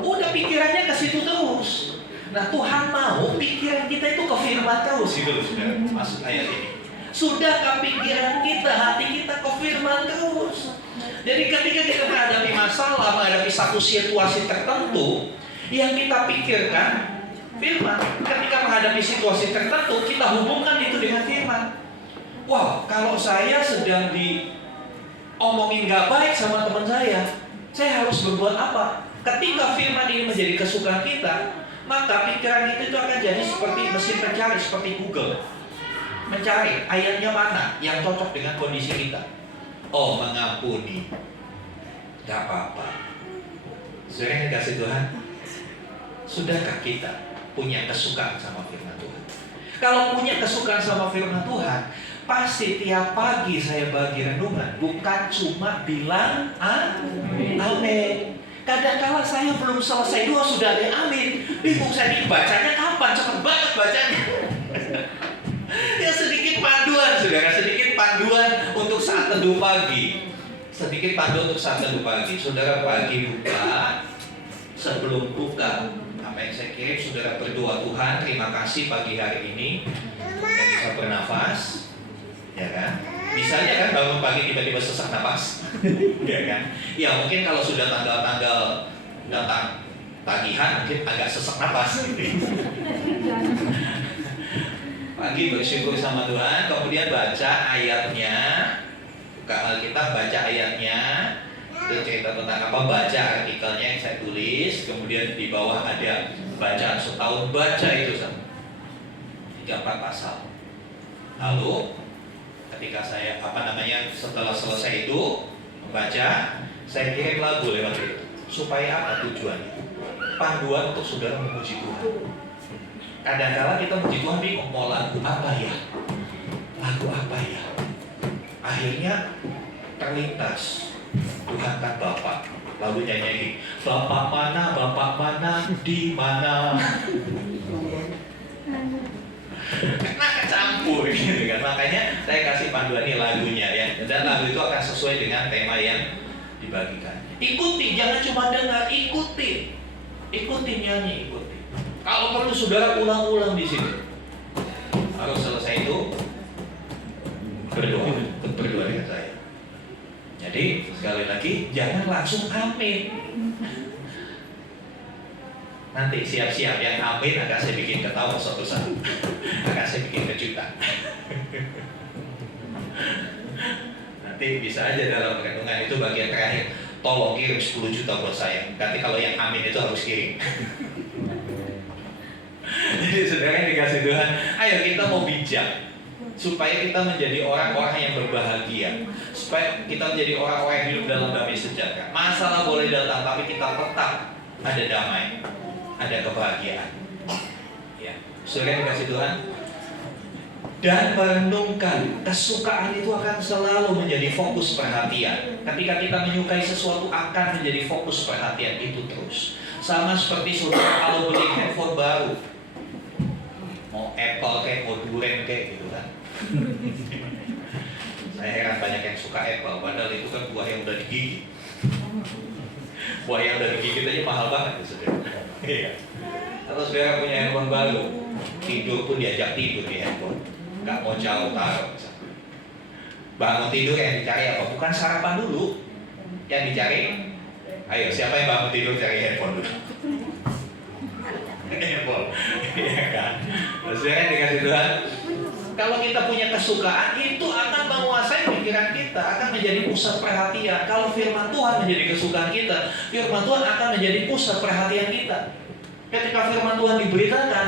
Udah pikirannya ke situ terus. Nah Tuhan mau pikiran kita itu ke firman terus gitu loh, sudah masuk ayat ini. Sudahkah pikiran kita, hati kita ke firman terus? Jadi ketika kita menghadapi masalah, menghadapi satu situasi tertentu, yang kita pikirkan firman. Ketika menghadapi situasi tertentu, kita hubungkan itu dengan firman. Wah, kalau saya sedang diomongin gak baik sama teman saya harus berbuat apa? Ketika firman ini menjadi kesukaan kita, maka pikiran itu akan jadi seperti mesin pencari, seperti Google. Mencari ayatnya mana yang cocok dengan kondisi kita. Oh, mengampuni, gak apa-apa. Saudara yang dikasih Tuhan, sudahkah kita punya kesukaan sama firman Tuhan? Kalau punya kesukaan sama firman Tuhan, pasti tiap pagi saya bagi renungan, bukan cuma bilang amin. Kadang-kala saya belum selesai doa sudah ada amin. Bingung saya bacanya kapan, cepet banget bacanya. Ya sedikit panduan, saudara, sedikit panduan untuk saat teduh pagi. Sedikit panduan untuk saat teduh pagi. Saudara pagi buka, sebelum buka, apa yang saya kirim, saudara berdoa, Tuhan terima kasih pagi hari ini saya bisa bernafas, ya kan? Bisa aja kan bangun pagi tiba-tiba sesak nafas, ya kan? Ya mungkin kalau sudah tanggal-tanggal datang tagihan mungkin agak sesak nafas gitu. Pagi bersyukur sama Tuhan, kemudian baca ayatnya, buka Alkitab, baca ayatnya, itu cerita tentang apa, baca artikelnya yang saya tulis, kemudian di bawah ada bacaan setahun, baca itu sama 3-4 pasal. Lalu ketika saya setelah selesai itu membaca, saya kirim lagu lewat itu. Supaya apa tujuannya? Panduan untuk saudara memuji Tuhan. Kadang-kala kita memuji Tuhan bingung mau lagu apa ya? Lagu apa ya? Akhirnya terlintas Tuhan kan Bapak. Lalu nyanyi, Bapak mana, di mana? Karena kecampur gitu kan. Makanya saya kasih panduan ini lagunya ya. Dan lagu itu akan sesuai dengan tema yang dibagikan. Ikuti, jangan cuma dengar, ikuti. Ikuti nyanyi, ikuti. Kalau perlu saudara ulang-ulang di sini. Harus selesai itu berdoa dengan saya. Jadi sekali lagi jangan langsung amin. Nanti siap-siap yang amin akan saya bikin ketawa suatu saat. Akan saya bikin kejutan. Nanti bisa aja dalam renungan itu bagian terakhir. Tolong kirim 10 juta buat saya. Nanti kalau yang amin itu harus kirim. Jadi saudara yang dikasih Tuhan, ayo kita mau bijak supaya kita menjadi orang-orang yang berbahagia, supaya kita menjadi orang-orang yang hidup dalam damai sejahtera. Masalah boleh datang, tapi kita tetap ada damai, ada kebahagiaan. Ya, saudara yang dikasih Tuhan, dan merenungkan kesukaan itu akan selalu menjadi fokus perhatian. Ketika kita menyukai sesuatu akan menjadi fokus perhatian itu terus. Sama seperti saudara kalau beli handphone baru, mau Apple kayak mau Duren kayak gitu kan. Saya heran suka apple, padahal itu kan buah yang udah digigit. Buah yang udah digigit aja mahal banget ya saudara. Iya. Kalau saudara punya handphone baru, tidur pun diajak tidur di handphone, nggak mau jauh taruh. Bangun tidur yang dicari apa? Bukan sarapan dulu, yang dicari. Ayo, siapa yang bangun tidur cari handphone dulu? Handphone, iya kan? Saudara dikasih Tuhan. Kalau kita punya kesukaan, itu akan menguasai pikiran kita, akan menjadi pusat perhatian. Kalau firman Tuhan menjadi kesukaan kita, firman Tuhan akan menjadi pusat perhatian kita. Ketika firman Tuhan diberitakan,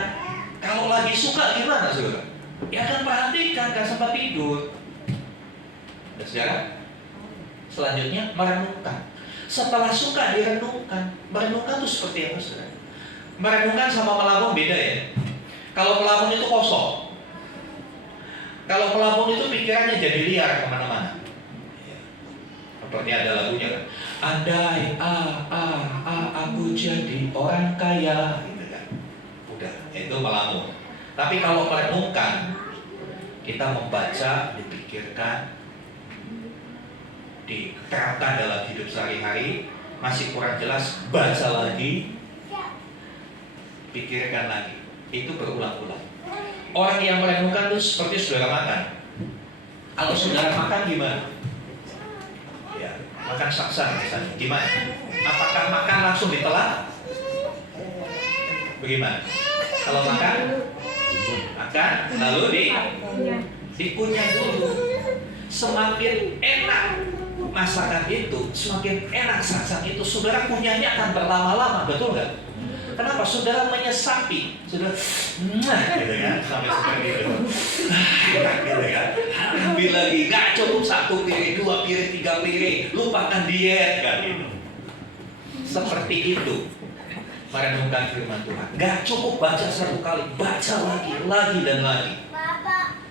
kalau lagi suka gimana saudara? Ya akan perhatikan, gak sempat tidur. Dan saudara, selanjutnya merenungkan. Setelah suka direnungkan. Merenungkan itu seperti apa saudara? Merenungkan sama melamun beda ya. Kalau melamun itu kosong. Kalau melamun itu pikirannya jadi liar kemana-mana. Seperti ada lagunya kan. Andai aku jadi orang kaya, gitu kan. Udah, itu melamun. Tapi kalau merenungkan, kita membaca, dipikirkan, diterapkan dalam hidup sehari-hari, masih kurang jelas, baca lagi, pikirkan lagi. Itu berulang-ulang. Orang yang merenungkan itu seperti saudara makan. Kalau saudara makan gimana? Ya, makan saksan misalnya. Gimana? Apakah makan langsung ditelan? Bagaimana? Kalau makan lalu dikunyah dulu. Semakin enak masakan itu, semakin enak saksan itu, saudara kunyahnya akan berlama-lama, betul nggak? Kenapa? Saudara menyesapi, saudara, gitu kan, sampai seperti itu, gitu kan. Ambil lagi, nggak cukup 1 piring, 2 piring, 3 piring, lupakan diet kan gitu. Seperti itu merenungkan firman Tuhan. Nggak cukup baca 1 kali, baca lagi dan lagi,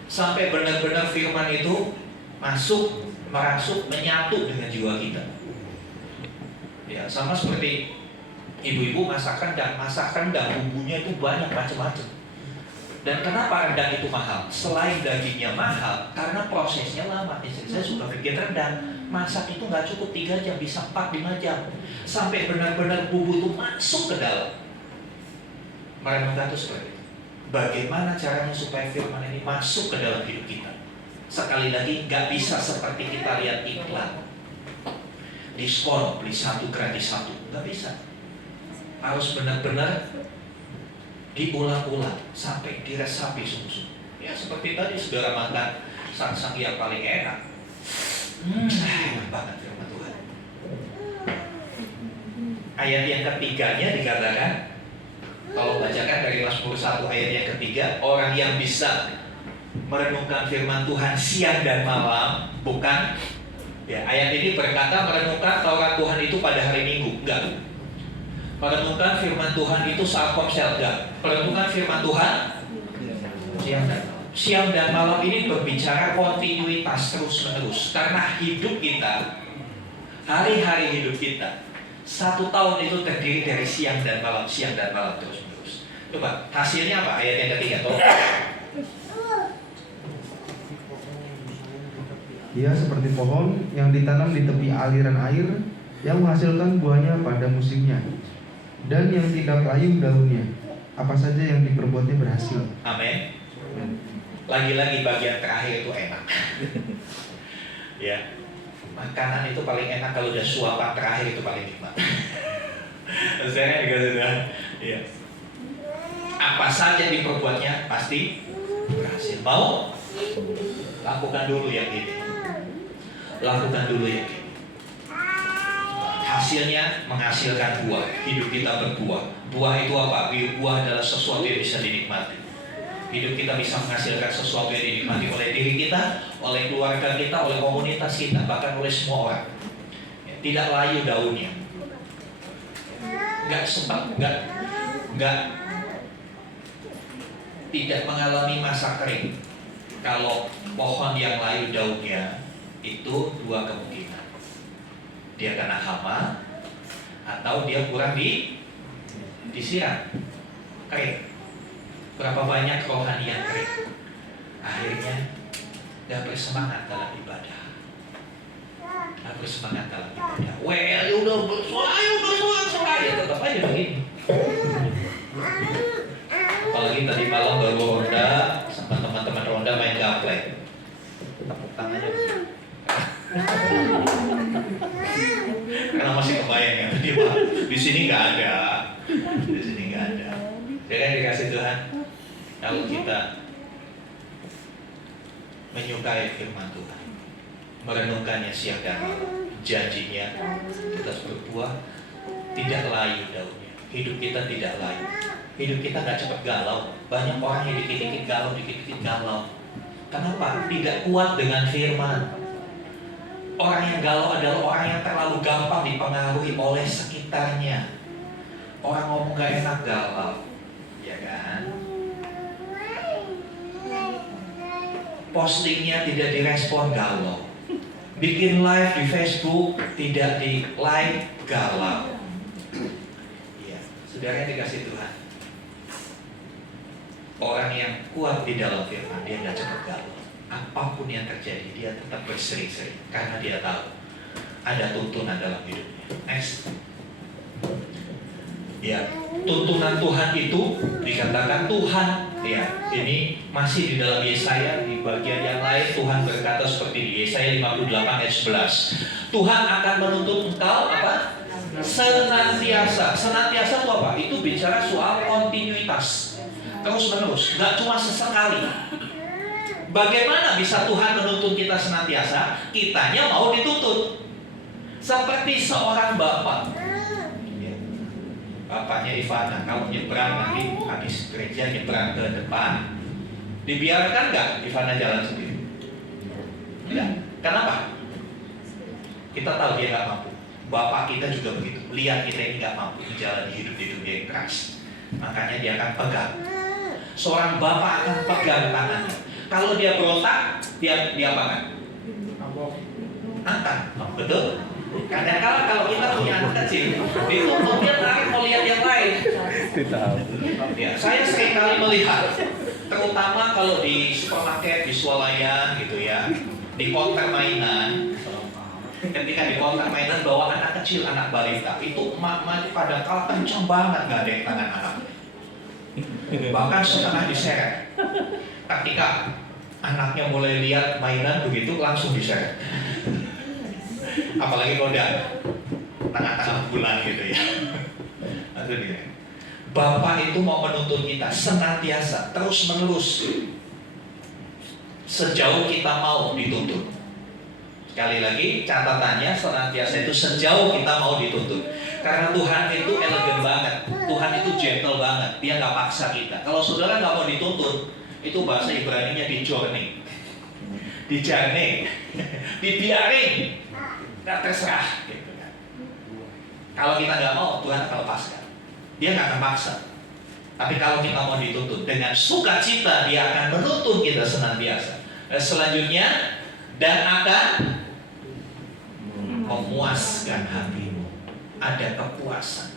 sampai benar-benar firman itu masuk, merasuk, menyatu dengan jiwa kita. Ya, sama seperti ibu-ibu masakan dan bumbunya itu banyak macam-macam. Dan kenapa rendang itu mahal? Selain dagingnya mahal, karena prosesnya lama. Istri saya suka bikin rendang, masak itu nggak cukup 3 jam, bisa 4-5 jam, sampai benar-benar bumbu itu masuk ke dalam. Merenungkan itu seperti itu. Bagaimana caranya supaya firman ini masuk ke dalam hidup kita? Sekali lagi, nggak bisa seperti kita lihat iklan, diskon beli 1 gratis 1, nggak bisa. Harus benar-benar diulang-ulang sampai diresapi sungguh-sungguh. Ya seperti tadi saudara makan sangsang yang paling enak. Enak banget firman Tuhan. Ayat yang ketiganya dikatakan, kalau bacakan dari Mazmur 1 ayat yang ketiga, orang yang bisa merenungkan firman Tuhan siang dan malam, bukan ya, ayat ini berkata merenungkan Taurat Tuhan itu pada hari Minggu, enggak. Merenungkan firman Tuhan itu saat ponsel, enggak. Merenungkan firman Tuhan siang dan malam ini berbicara kontinuitas terus-menerus. Karena hidup kita, hari-hari hidup kita, 1 tahun itu terdiri dari siang dan malam terus-menerus. Coba hasilnya apa? Ayat yang ketiga, tolong. Dia seperti pohon yang ditanam di tepi aliran air, yang menghasilkan buahnya pada musimnya, dan yang tidak layu daunnya. Apa saja yang diperbuatnya berhasil. Amin. Lagi-lagi bagian terakhir itu enak. Ya, makanan itu paling enak kalau udah suapan terakhir itu paling nikmat. Saya juga sudah. Ya. Apa saja yang diperbuatnya pasti berhasil. Mau? Lakukan dulu yang ini. Lakukan dulu yang ini. Hasilnya menghasilkan buah. Hidup kita berbuah. Buah itu apa? Buah adalah sesuatu yang bisa dinikmati. Hidup kita bisa menghasilkan sesuatu yang dinikmati oleh diri kita, oleh keluarga kita, oleh komunitas kita, bahkan oleh semua orang. Tidak layu daunnya. Tidak mengalami masa kering. Kalau pohon yang layu daunnya, itu 2 kemungkinan. Dia kena hama, atau dia kurang disiram, kering. Berapa banyak rohani yang kering, akhirnya gak bersemangat dalam ibadah. bersemangat dalam ibadah. Well, udah bersoal, ya tetap aja begini. Apalagi tadi malam baru ronda sama teman-teman ronda main gaplek. Tepuk tangannya. Karena masih kebayang ya tadi Pak. Di sini nggak ada. Di sini nggak ada. Ya kan dikasih Tuhan. Kalau kita menyukai firman Tuhan, merenungkannya siang dan malam, janjinya kita berbuah, tidak layu daunnya. Hidup kita tidak layu. Hidup kita nggak cepat galau. Banyak orang yang dikit-dikit galau. Kenapa? Tidak kuat dengan firman. Orang yang galau adalah orang yang terlalu gampang dipengaruhi oleh sekitarnya. Orang ngomong gak enak galau, ya kan? Postingnya tidak direspon galau. Bikin live di Facebook tidak di like galau. Ya, saudara yang dikasih Tuhan. Orang yang kuat di dalam firman dia nggak cepat galau. Apapun yang terjadi dia tetap berseri-seri karena dia tahu ada tuntunan dalam hidupnya. Next. Ya, tuntunan Tuhan itu dikatakan Tuhan. Ya, ini masih di dalam Yesaya, di bagian yang lain Tuhan berkata seperti di Yesaya 58 ayat 11. Tuhan akan menuntut engkau apa? Senantiasa. Senantiasa itu apa? Itu bicara soal kontinuitas. Terus menerus, nggak cuma sesekali. Bagaimana bisa Tuhan menuntut kita senantiasa? Kitanya mau dituntut. Seperti seorang bapak. Bapaknya Ivana, kalau nyebrang nanti habis gereja nyebrang ke depan, dibiarkan nggak Ivana jalan sendiri? Enggak. Kenapa? Kita tahu dia nggak mampu. Bapak kita juga begitu. Lihat kita ini nggak mampu menjalani hidup di dunia yang keras. Makanya dia akan pegang. Seorang bapak akan pegang tangannya. Kalau dia berontak, dia apakan? Angkat, betul? Kadang-kadang kalau kita punya anak kecil, dituntutnya tarik mau lihat yang lain. Ya, saya sering kali melihat, terutama kalau di supermarket, di swalayan gitu ya, di konter mainan. Ketika di konter mainan bawa anak kecil, anak balita, itu emak-emak itu kadang-kadang kencang banget nggak ada yang tangan anak. Bahkan setengah diseret. Ketika anaknya mulai lihat mainan begitu langsung diseret. Apalagi kalau udah tengah-tengah bulan gitu ya. Bapak itu mau menuntun kita senantiasa, terus menerus, sejauh kita mau dituntut. Sekali lagi catatannya senantiasa itu sejauh kita mau dituntut. Karena Tuhan itu elegan banget, Tuhan itu gentle banget, dia nggak paksa kita. Kalau saudara nggak mau dituntut, itu bahasa Ibraninya dijorning, dibiarin, nggak terserah. Gitu kan. Kalau kita nggak mau, Tuhan akan lepaskan. Dia nggak akan paksa. Tapi kalau kita mau dituntut dengan sukacita, dia akan menuntun kita senantiasa. Dan selanjutnya, dan akan memuaskan hatimu. Ada kepuasan.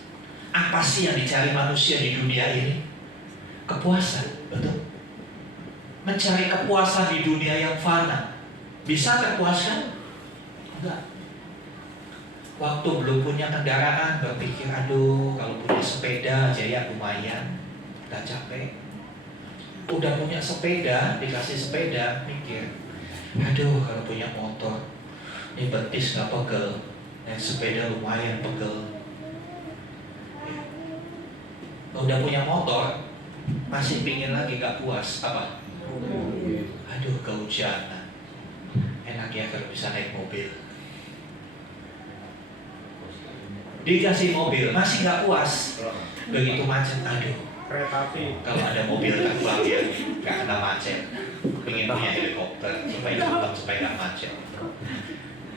Apa sih yang dicari manusia di dunia ini? Kepuasan, betul? Mencari kepuasan di dunia yang fana. Bisa terpuaskan? Enggak. Waktu belum punya kendaraan berpikir, aduh kalau punya sepeda aja ya lumayan, gak capek. Udah punya sepeda, dikasih sepeda, mikir, aduh kalau punya motor, ini betis gak pegel, yang sepeda lumayan pegel. Udah punya motor, masih pingin lagi gak puas, apa? Aduh kehujanan, enak ya kalau bisa naik mobil. Dikasih mobil, masih nggak puas. Begitu macet, aduh. Kalau ada mobil terbang ya, nggak kena macet. Pengen punya helikopter supaya terbang supaya nggak macet.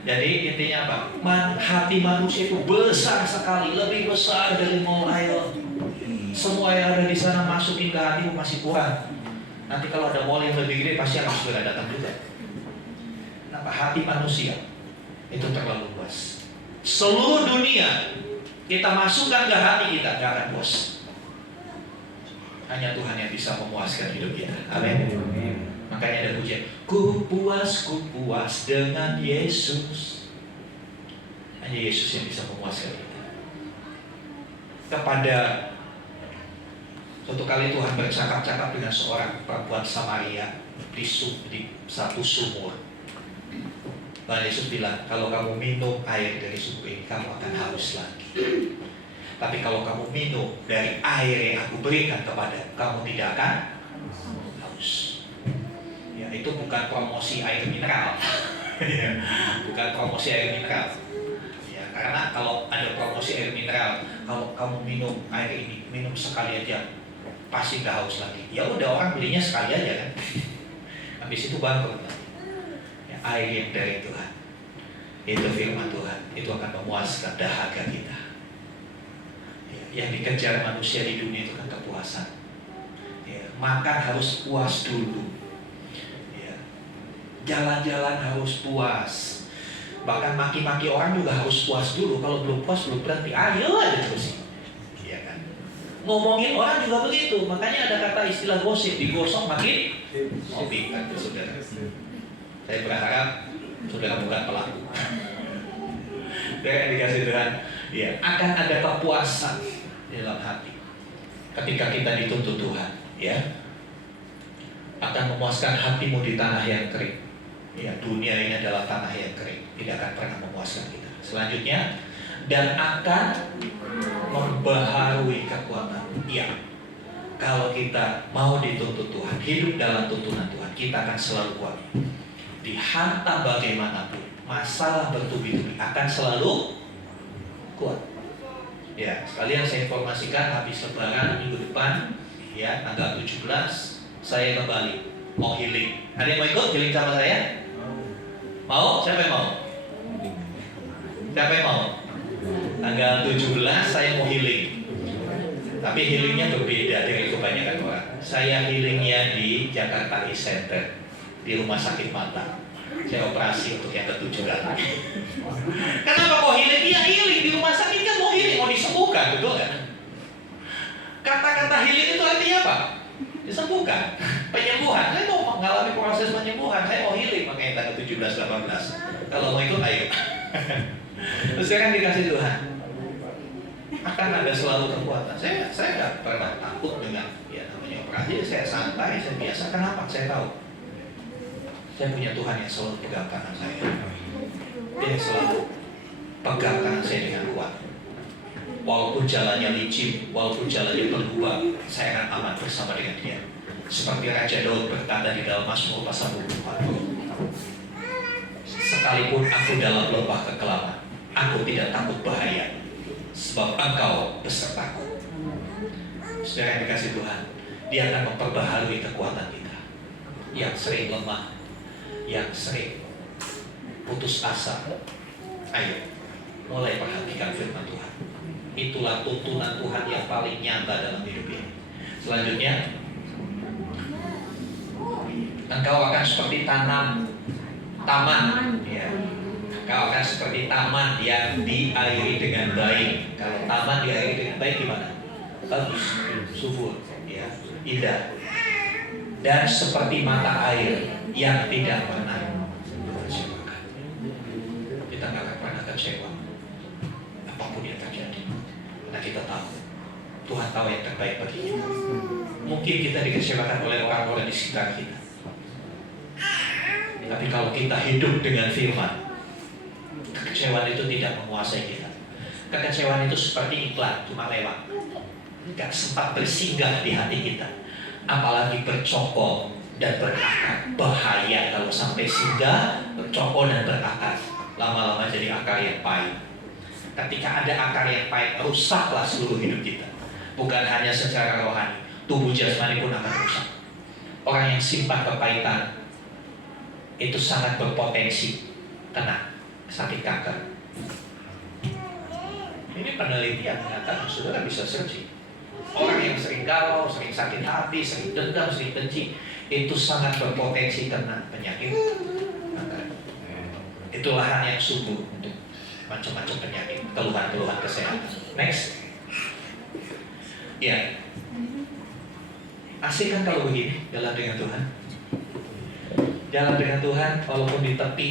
Jadi intinya apa? Hati manusia itu besar sekali, lebih besar dari Mall Island. Semua yang ada di sana masukin ke hati masih kurang. Nanti kalau ada mall yang lebih gede pasti akan segera datang juga. Kenapa? Hati manusia itu terlalu luas. Seluruh dunia kita masukkan ke hati kita, gak akan puas. Hanya Tuhan yang bisa memuaskan hidup kita. Amin. Makanya ada pujian, ku puas dengan Yesus. Hanya Yesus yang bisa memuaskan kita. Kepada suatu kali Tuhan bercakap-cakap dengan seorang perempuan Samaria di satu sumur. Tuhan Yesus bilang, kalau kamu minum air dari sumur ini, kamu akan haus lagi. Tapi kalau kamu minum dari air yang aku berikan kepada kamu tidak akan haus. Ya, itu bukan promosi air mineral. Bukan promosi air mineral. Ya, karena kalau ada promosi air mineral, kalau kamu minum air ini, minum sekali aja, pasti nggak haus lagi. Ya udah, orang belinya sekali aja kan. Habis itu bangkrut. Ya, air yang dari Tuhan, itu firman Tuhan, itu akan memuaskan dahaga kita. Ya, yang dikejar manusia di dunia itu kan kepuasan. Ya, makan harus puas dulu. Ya, jalan-jalan harus puas. Bahkan maki-maki orang juga harus puas dulu. Kalau belum puas belum berhenti. Ayo aja terus. Iya kan? Ngomongin orang juga begitu. Makanya ada kata istilah gosip, digosok makin ngopi kan, saudara. Saya berharap saudara bukan pelaku. Yang dikasih Tuhan, ya, akan ada kepuasan di dalam hati ketika kita dituntut Tuhan, ya. Akan memuaskan hatimu di tanah yang kering. Ya, dunia ini adalah tanah yang kering, tidak akan pernah memuaskan kita. Selanjutnya, dan akan membaharui kekuatan. Ya, kalau kita mau dituntut Tuhan, hidup dalam tuntunan Tuhan, kita akan selalu kuat. Dihantam bagaimanapun, masalah bertubi-tubi akan selalu kuat. Ya, sekalian saya informasikan habis Lebaran minggu depan, ya, tanggal 17 saya kembali mau healing. Ada yang mau ikut healing sama saya? Mau? Siapa yang mau? Siapa yang mau? Tanggal 17 saya mau healing. Tapi healingnya berbeda dari kebanyakan orang. Saya healingnya di Jakarta East Center, di rumah sakit mata. Saya operasi untuk yang ke-7 kali. Kenapa mau healing? Iya healing di rumah sakit kan mau healing, mau disembuhkan, betul nggak? Kata-kata healing itu artinya apa? Disembuhkan, penyembuhan. Saya mau mengalami proses penyembuhan, saya mau healing, makanya tanggal 17-18. Kalau mau ikut ayo. Terus saya kan dikasih Tuhan, akan ada selalu kekuatan. Saya nggak pernah takut dengan ya namanya operasi. Saya santai, saya biasa. Kenapa? Saya tahu. Saya punya Tuhan yang selalu pegang kanan saya. Dia yang selalu pegang kanan saya dengan kuat. Walaupun jalannya licin, walaupun jalannya berlubang, saya akan aman bersama dengan Dia. Seperti Raja Daud berkata di dalam Mazmur pasal 24. Sekalipun aku dalam lembah kekelaman, aku tidak takut bahaya, sebab Engkau besertaku. Saudara yang dikasih Tuhan, Dia akan memperbaharui kekuatan kita yang sering lemah, yang sering putus asa. Ayo, mulai perhatikan firman Tuhan. Itulah tuntunan Tuhan yang paling nyata dalam hidup ini. Selanjutnya, engkau akan seperti taman, ya. Engkau akan seperti taman yang diairi dengan baik. Kalau taman diairi dengan baik gimana? Bagus, subur, ya, indah. Dan seperti mata air yang tidak pernah mengecewakan. Kita nggak akan pernah kecewa apapun yang terjadi. Karena kita tahu Tuhan tahu yang terbaik bagi kita. Mungkin kita dikecewakan oleh orang-orang di sekitar kita, tapi kalau kita hidup dengan firman, kekecewaan itu tidak menguasai kita. Kekecewaan itu seperti iklan, cuma lewat, gak sempat bersinggah di hati kita. Apalagi bercokol dan berakar. Bahaya kalau sampai singgah, bercokol dan berakar. Lama-lama jadi akar yang pahit. Ketika ada akar yang pahit, rusaklah seluruh hidup kita. Bukan hanya secara rohani, tubuh jasmani pun akan rusak. Orang yang simpan kepahitan itu sangat berpotensi kena sakit kanker. Ini penelitian mengatakan, saudara bisa searching. Orang yang sering galau, sering sakit hati, sering dendam, sering benci, itu sangat berpotensi kena penyakit kanker. Itu lahan yang subur untuk macam-macam penyakit, keluhan-keluhan kesehatan. Next. Ya. Asik kan kalau begini, jalan dengan Tuhan. Jalan dengan Tuhan, walaupun di tepi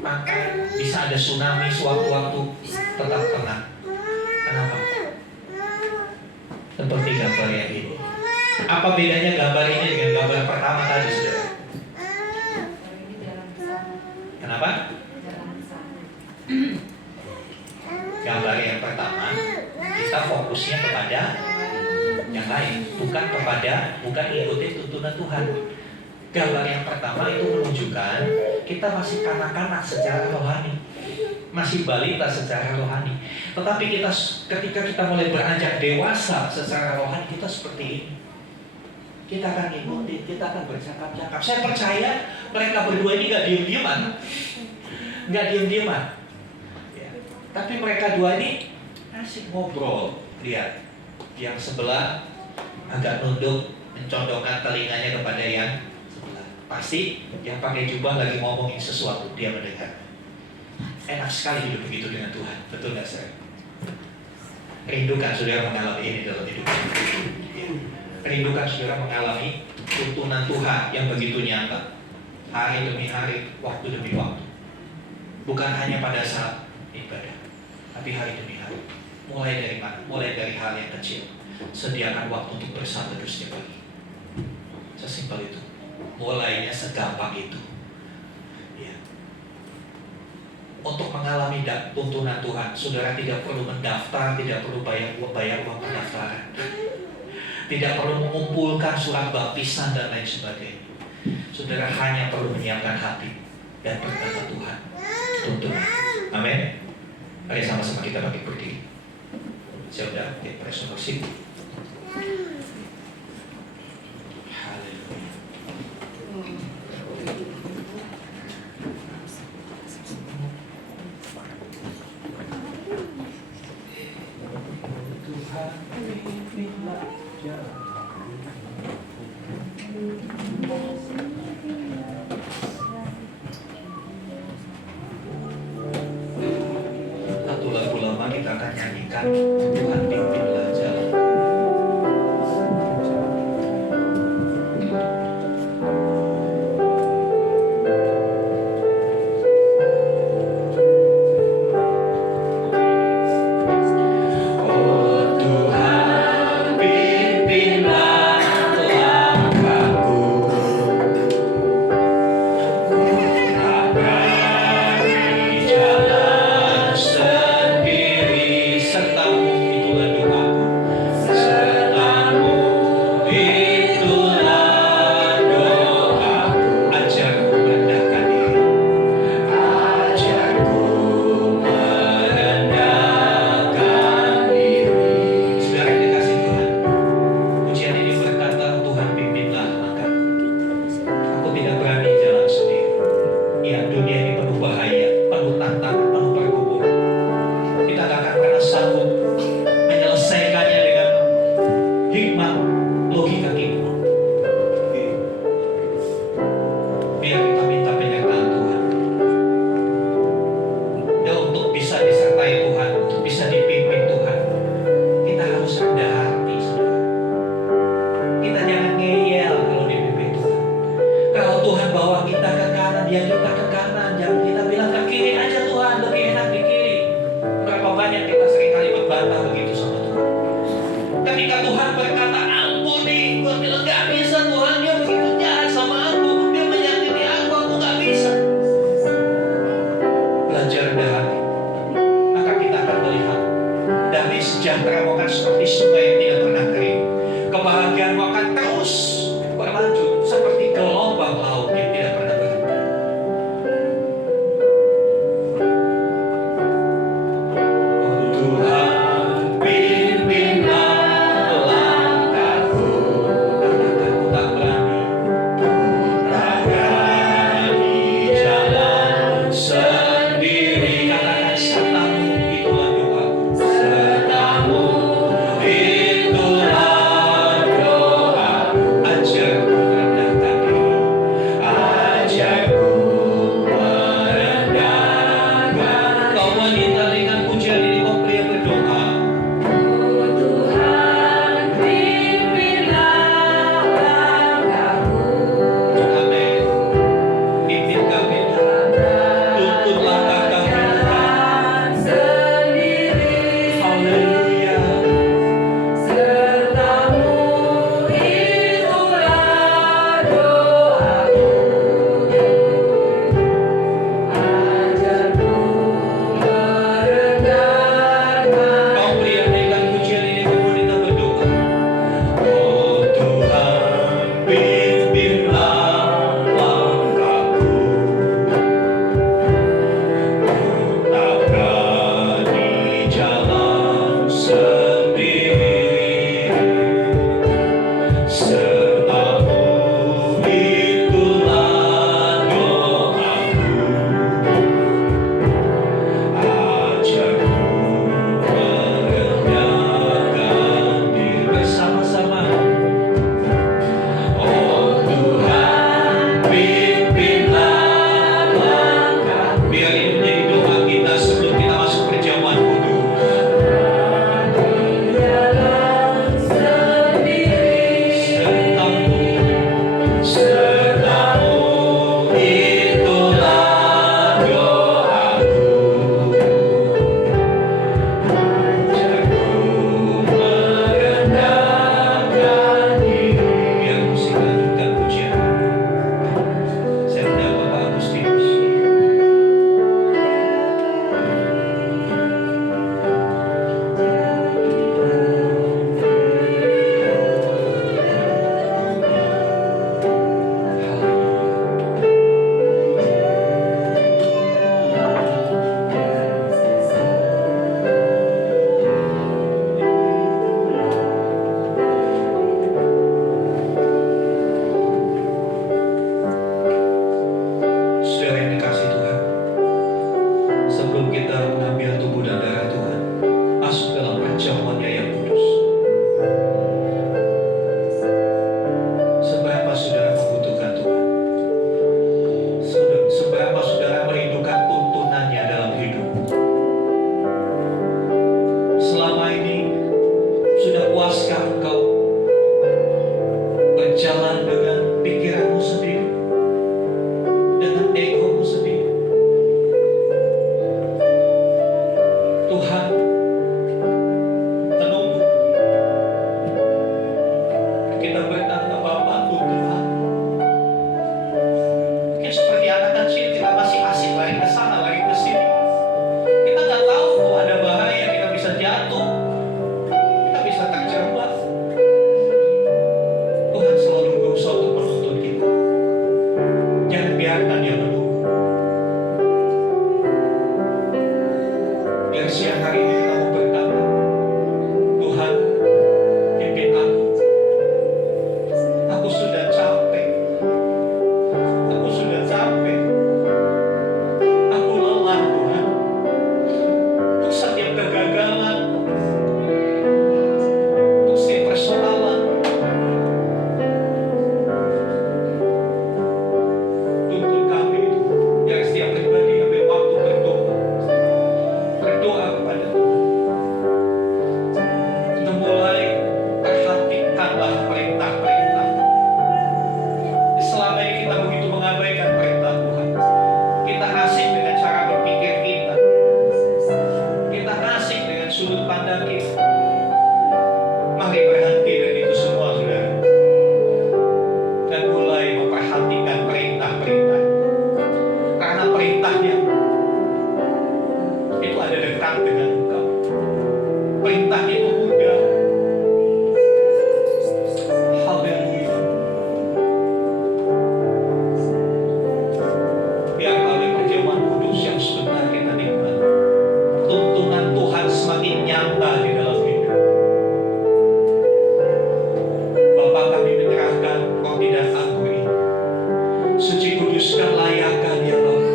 pantai, bisa ada tsunami sewaktu-waktu, tetap tenang. Kenapa? Seperti gambar yang ini. Apa bedanya gambar ini dengan gambar pertama tadi, saudara? Kenapa? Gambar yang pertama kita fokusnya kepada yang lain, bukan ikutin tuntunan Tuhan. Gambar yang pertama itu menunjukkan kita masih kanak-kanak secara rohani, masih balita secara rohani. Tetapi ketika kita mulai beranjak dewasa secara rohani, kita seperti ini. Kita akan ngikutin, kita akan bercakap-cakap. Saya percaya mereka berdua ini gak diem-dieman. Ya. Tapi mereka dua ini asik ngobrol. Lihat, yang sebelah agak nunduk, mencondongkan telinganya kepada yang sebelah. Pasti yang pakai jubah lagi ngomongin sesuatu, dia mendengar. Enak sekali hidup begitu dengan Tuhan. Betul gak saya? Rindukan saudara mengalami ini dalam hidup. Rindukan saudara mengalami tuntunan Tuhan yang begitu nyata, hari demi hari, waktu demi waktu. Bukan hanya pada saat ibadah, tapi hari demi hari. Mulai dari mana? Mulai dari hal yang kecil. Sediakan waktu untuk bersama terus setiap pagi. Sesimpel itu. Mulainya segampang itu. Ya. Untuk mengalami tuntunan Tuhan, saudara tidak perlu mendaftar, tidak perlu bayar uang pendaftaran. Tidak perlu mengumpulkan surat baptisan dan lain sebagainya. Saudara hanya perlu menyiapkan hati dan berkata Tuhan, tuntun. Amin. Mari sama-sama kita bangkit berdiri. Saya udah resolusi. Haleluya. Tuhan pimpinlah jalan. Satu lagu lama kita akan nyanyikan Tuhan pimpinlah jalan. Sertamu itulah doaku. Sertamu sebelum kita mengambil tubuh dan darah Tuhan, masuk dalam perjamuannya yang kudus. Seberapa saudara membutuhkan Tuhan? Seberapa saudara merindukan tuntunannya dalam hidup? Selama ini sudah puaskah engkau berjalan dengan pikiranmu sendiri, dengan egomu sendiri? Tuhan menunggu kita berkata, Bapa, tuntun. Mungkin seperti anak kecil, kita masih asik lari ke sana, lari ke sini. Kita nggak tahu kok ada bahaya, kita bisa jatuh, kita bisa terjebak. Tuhan selalu berusaha untuk menuntun kita. Jangan biarkan Dia menunggu. Biar siang hari ini kita mau berkata, Tuhan, pimpin aku. Aku sudah capek. Aku sudah capek. Aku lelah, Tuhan. Untuk setiap kegagalan, untuk setiap persoalan, tuntun kami. Biar setiap pribadi ambil waktu berdoa. Berdoa kepada Tuhan. Kita mulai perhatikanlah perintah-perintah. Selama ini kita begitu mengabaikan perintah Tuhan. Kita asik dengan cara berpikir kita. Kita asik dengan sudut pandang kita. Mari berhenti dari itu semua, saudara. Dan mulai memperhatikan perintah-perintah. Karena perintahnya itu ada dekat dengan engkau. Perintah itu mudah. Haleluya. Biar melalui perjamuan kudus yang sebentar kita nikmati, tuntunan Tuhan semakin nyata di dalam hidup. Bapa, kami menyerahkan roti dan anggur ini. Suci kuduskan, layakkan ya Bapa,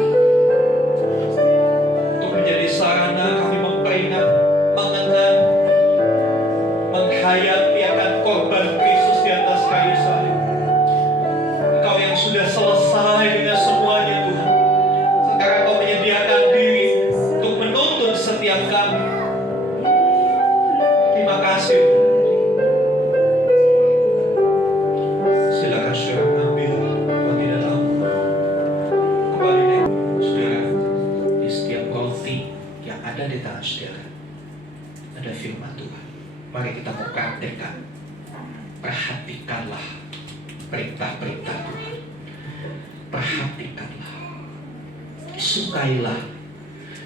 untuk menjadi sarana kami memperingat, mengenang, menghayati akan korban Kristus di atas kayu salib. Engkau yang sudah selesai dengan semuanya, Tuhan. Sekarang Kau menyediakan diri untuk menuntun setiap kami. Terima kasih. Silakan saudara ambil roti dan anggur. Kembali deh, saudara. Di setiap roti yang ada di tangan saudara ada firman Tuhan. Mari kita mau praktekkan. Perhatikanlah perintah-perintah Tuhan. Perhatikanlah, sukailah,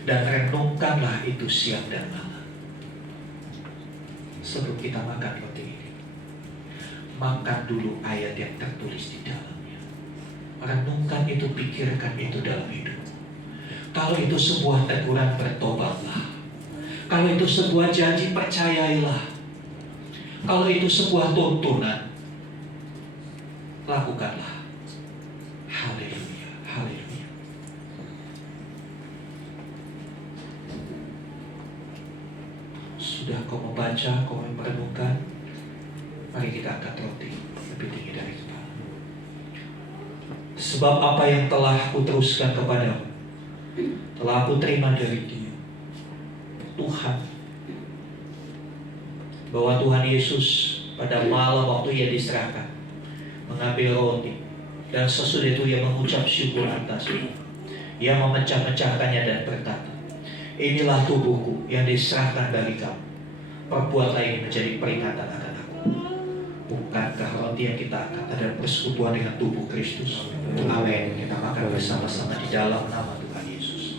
dan renungkanlah itu siang dan malam. Sebelum kita makan roti ini, makan dulu ayat yang tertulis di dalamnya. Renungkan itu, pikirkan itu dalam hidup. Kalau itu sebuah teguran, bertobatlah. Kalau itu sebuah janji, percayailah. Kalau itu sebuah tuntunan, lakukanlah. Haleluya, haleluya. Sudah kau membaca, kau merenungkan, mari kita angkat roti lebih tinggi dari kepala. Sebab apa yang telah kuteruskan kepadamu, telah aku terima dari Dia, Tuhan. Bahwa Tuhan Yesus pada malam waktu Ia diserahkan, mengambil roti, dan sesudah itu Ia mengucap syukur atasnya. Ia memecah-mecahkannya dan berkata, inilah tubuhku yang diserahkan bagi kamu. Perbuatlah ini menjadi peringatan akan aku. Bukankah roti yang kita angkat adalah persekutuan dengan tubuh Kristus? Amin. Kita makan bersama-sama di dalam nama Tuhan Yesus.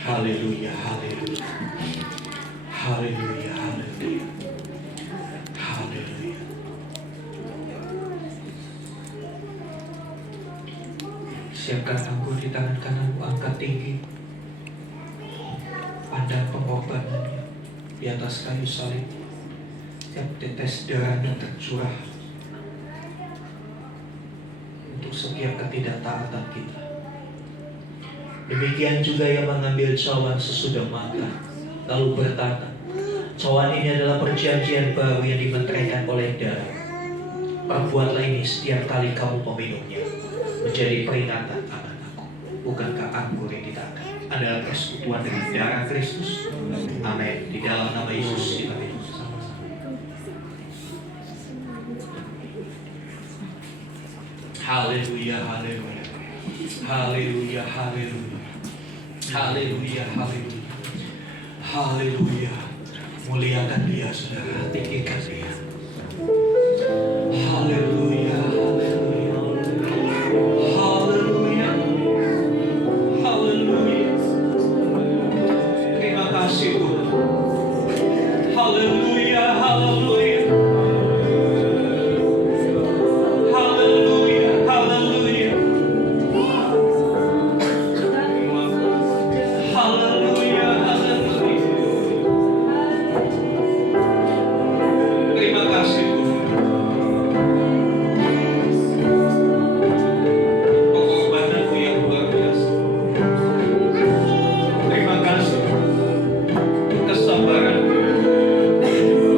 Haleluya, haleluya. Haleluya, haleluya. Haleluya. Siapkan anggur di tangan kananmu, angkat tinggi. Pandang pengorbanannya. di atas kayu salib, setiap tetes darahnya tercurah untuk setiap ketidaktaatan kita. Demikian juga Ia mengambil cawan sesudah makan, lalu berkata, cawan ini adalah perjanjian baru yang dimeteraikan oleh darah. Perbuatlah ini setiap kali kamu meminumnya, menjadi peringatan akan aku. Bukankah anggur yang ditakan adalah persekutuan dengan darah Kristus? Amin. Di dalam nama Yesus kita minum bersama-sama. Haleluya, haleluya, haleluya, haleluya, haleluya, haleluya, haleluya. Muliakan Dia, saudara, tinggikan Dia. Haleluya, haleluya, haleluya, haleluya. Terima kasih Tuhan. Haleluya, haleluya, haleluya, haleluya, haleluya, haleluya. Terima kasih Tuhan. Pengorbananmu yang luar biasa. Terima kasih untuk kesabaran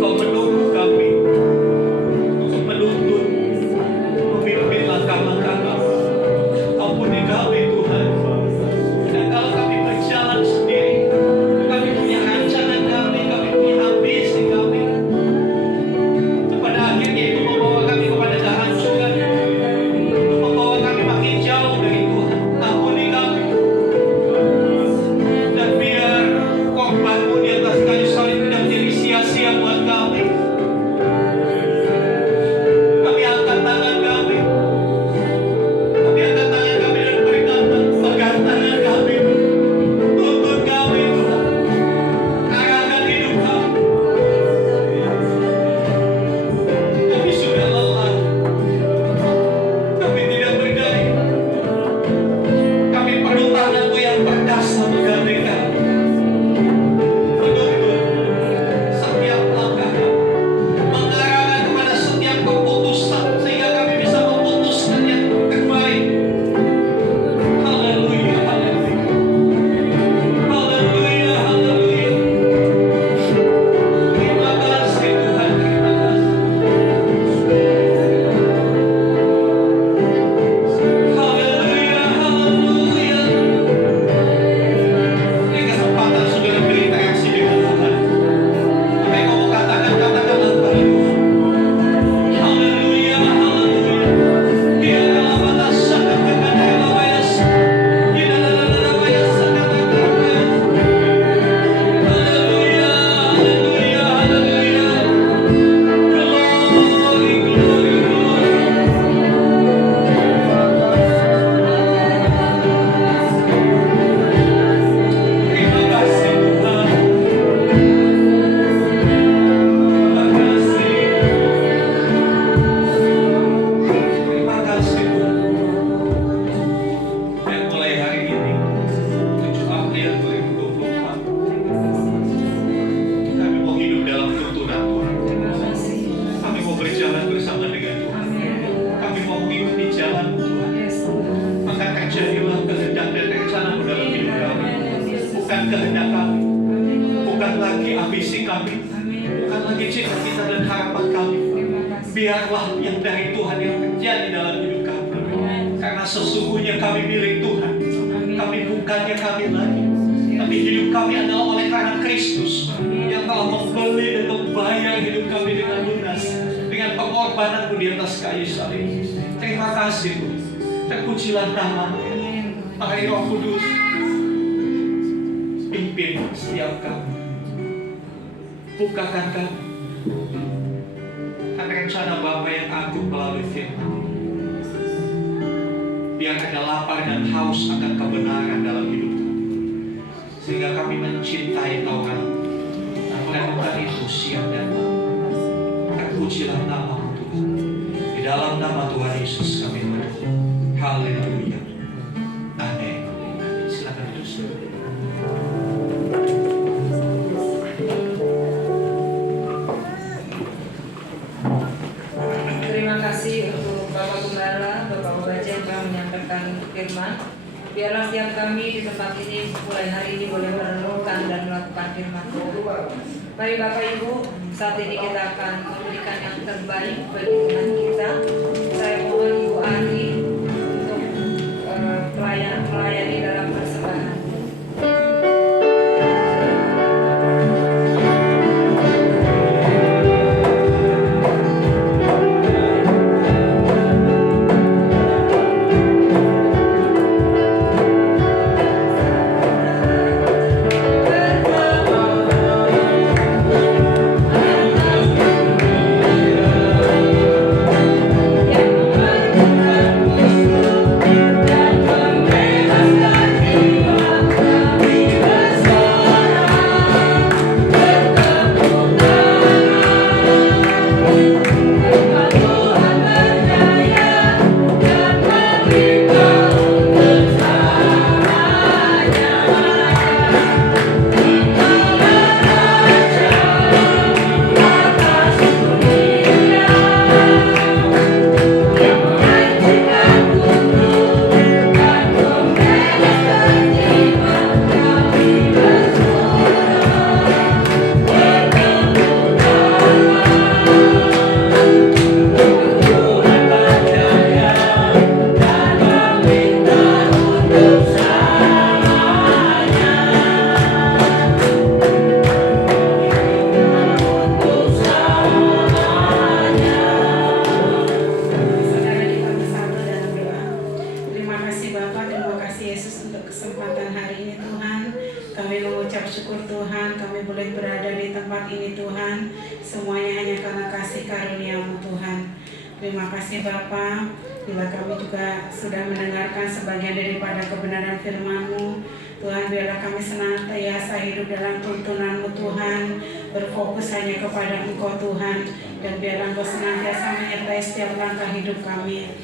Kau menunggu kami untuk menuntut, memimpin langkah-langkah kami. Ampuni kami Tuhan. Dan kalau kami berjalan sendiri, kami punya rancangan kami punya ambisi kami. Pada akhirnya itu membawa kami kepada kehancuran, itu membawa kami makin jauh dari Tuhan. Ampuni kami. Dan biar korban-Mu di atas kayu salib tidak menjadi sia-sia buat kami. Kami angkat tangan kami. Kami angkat tangan kami dan berkata, pegang tangan kami. Tuntun kami Tuhan. Arahkan hidup kami. Kami sudah lelah. Kami tidak berdaya. Kami perlu tangan-Mu yang perkasa menggapai kami. Menuntun setiap langkah kami. Mengarahkan kepada setiap keputusan sehingga kami bisa memutuskan yang terbaik. Haleluya, haleluya. Haleluya, haleluya. Terima kasih Tuhan, terima kasih. Haleluya, haleluya. Ini kesempatan saudara berinteraksi dengan Tuhan. Apa yang kamu katakan, katakanlah kepada Tuhan. Haleluya, haleluya. Dia adalah batas sangat dekat dengan bayas. Dia adalah bayas sangat dekat dengan bayas. Haleluya, haleluya, haleluya. Glory, glory, glory. Terima kasih Tuhan. Terima kasih. Terima kasih Tuhan. Dan mulai hari ini 7 April 2024 kami mau hidup dalam tuntunan Tuhan. Terima kasih. Kami mau berjalan bersama dengan Tuhan. Amin. Kami mau mengikuti jalan Tuhan. Yes, Tuhan. Maka terjadilah kehendak dan rencana-Mu dalam hidup kami. Bukan kehendak kami, Amin. bukan lagi ambisi kami, Amin. bukan lagi cita-cita dan harapan kami. Terima kasih. Biarlah yang dari Tuhan yang terjadi dalam hidup kami. Karena sesungguhnya kami milik Tuhan. Amin. Kami bukannya kami lagi, tapi hidup kami adalah oleh karena Kristus yang telah membeli dan membayar hidup kami dengan lunas dengan pengorbanan-Mu di atas kayu salib. Terima kasih Tuhan. Terpujilah nama-Mu. Amin. Mari Roh Kudus pimpin setiap kami. Bukakan kami akan rencana Bapa yang agung melalui firman. Biar ada lapar dan haus akan kebenaran dalam hidup kami, sehingga kami mencintai Taurat dan melakukan itu siang dan malam. Terpujilah nama-Mu Tuhan. Di dalam nama Tuhan Yesus kami berdoa. Haleluya. Amin. Silakan duduk. Biarlah setiap kami di tempat ini mulai hari ini boleh merenungkan dan melakukan firman Tuhan. Mari Bapak Ibu, saat ini kita akan memberikan yang terbaik bagi Tuhan kita. Saya mohon Ibu Ani untuk melayani dalam persembahan. Terima kasih Bapa, bila kami juga sudah mendengarkan sebagian daripada kebenaran firman-Mu. Tuhan, biarlah kami senantiasa hidup dalam tuntunan-Mu Tuhan, berfokus hanya kepada Engkau Tuhan, dan biarlah Engkau senantiasa menyertai setiap langkah hidup kami.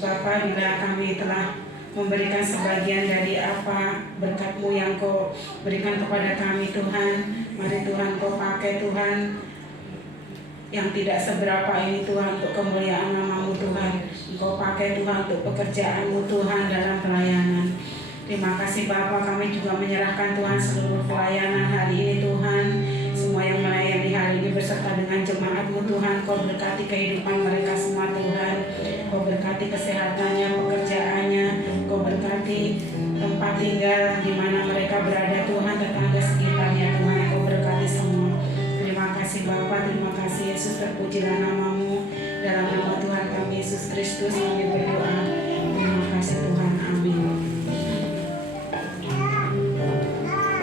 Bapa, bila kami telah memberikan sebagian dari apa berkat-Mu yang Kau berikan kepada kami Tuhan, mari Tuhan Kau pakai Tuhan, yang tidak seberapa ini Tuhan untuk kemuliaan nama-Mu Tuhan. Engkau pakai Tuhan untuk pekerjaan-Mu Tuhan dalam pelayanan. Terima kasih Bapa, kami juga menyerahkan Tuhan seluruh pelayanan hari ini Tuhan. Semua yang melayani hari ini beserta dengan jemaat-Mu Tuhan. Kau berkati kehidupan mereka semua Tuhan. Kau berkati kesehatannya, pekerjaannya. Kau berkati tempat tinggal di mana mereka berada Tuhan, tetangga sekitarnya Tuhan. Kau berkati semua. Terima kasih Bapa, terima kasih Yesus, terpujilah nama-Mu. Dalam nama Tuhan kami Yesus Kristus kami berdoa. Terima kasih Tuhan, amin.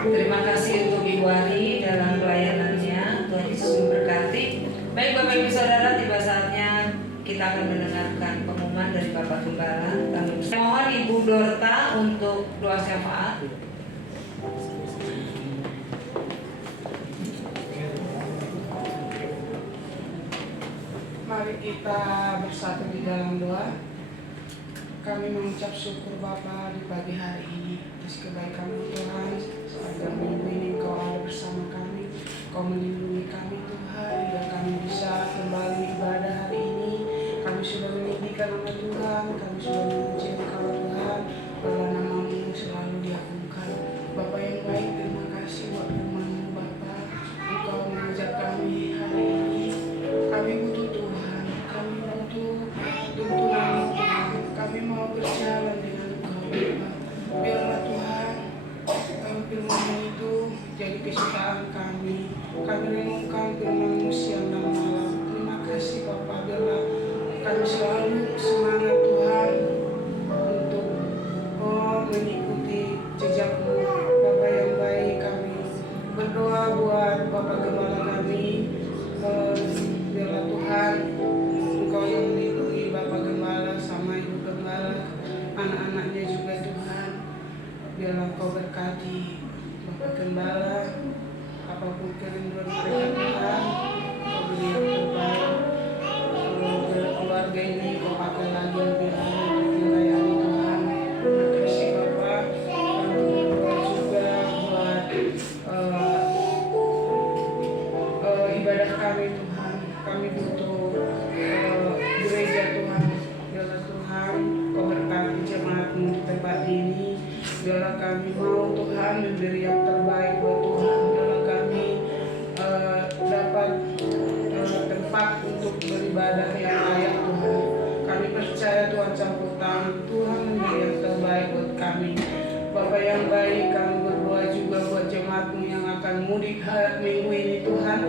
Terima kasih untuk Ibu Ari dalam pelayanannya. Tuhan Yesus memberkati. Baik Bapak Ibu Saudara, tiba saatnya kita akan mendengarkan pengumuman dari Bapak Gembala. Saya mohon Ibu Dorta untuk doa syafaat. Mari kita bersatu di dalam doa. Kami mengucap syukur Bapa di pagi hari ini atas kebaikan-Mu Tuhan. Sepanjang minggu ini Engkau ada bersama kami, Kau melindungi kami Tuhan, hingga kami bisa kembali ibadah hari ini. Kami sudah meninggikan nama Tuhan, kami sudah memuji Engkau Tuhan, bahwa nama-Mu selalu diagungkan. Bapa yang baik, terima kasih buat firman-Mu Bapa. Engkau mengajak kami hari ini. Kami butuh Tuhan, kami butuh tuntunan Tuhan. Kami mau berjalan dengan Engkau Bapa. Biarlah Tuhan, firman-Mu itu jadi kesukaan kami. Kami renungkan firman-Mu siang dan malam. Terima kasih Bapa, biarlah kami selalu semangat Tuhan untuk mengikuti jejak-Mu. Bapa yang baik, kami berdoa buat Bapak Gembala kami. Biarlah Tuhan, Engkau yang melindungi Bapak Gembala sama Ibu Gembala, anak-anaknya juga Tuhan. Biarlah Engkau berkati Bapak Gembala, apapun kerinduan mereka Tuhan, Kau beri yang terbaik. Biarlah keluarga ini Kau pakai lagi lebih lagi untuk melayani Tuhan. Terima kasih Bapak. Kami berdoa juga buat ibadah kami Tuhan. Kami butuh gereja Tuhan. Biarlah Tuhan Kau berkati jemaat-Mu di tempat ini. Biarlah kami mau Tuhan memberi yang terbaik buat Tuhan. Biarlah kami dapat tempat untuk beribadah yang layak Tuhan. Kami percaya Tuhan campur tangan Tuhan memberi yang terbaik buat kami. Bapak yang baik, kami berdoa juga buat jemaatmu yang akan mudik hari minggu ini Tuhan.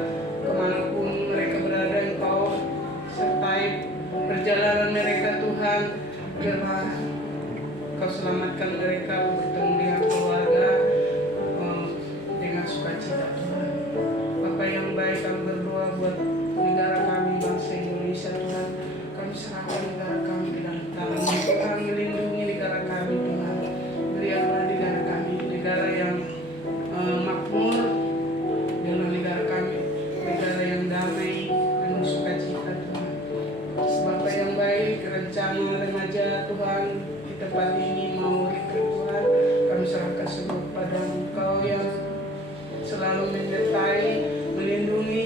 Kemanapun mereka berada, Engkau sertai perjalanan mereka Tuhan. Biarlah Kau selamatkan mereka bertemu dengan keluarga dengan sukacita Tuhan. Bapak yang baik, kami berdoa buat negara kami, bangsa Indonesia Tuhan. Kami serahkan negara kami di dalam tangan Tuhan. Melindungi negara kami Tuhan. Berikanlah negara kami negara yang makmur. Berikanlah negara kami negara yang damai, penuh sukacita Tuhan. Bapak yang baik, rencana remaja Tuhan di tempat ini mau Tuhan, kami serahkan semua kepada Engkau yang selalu menyertai, melindungi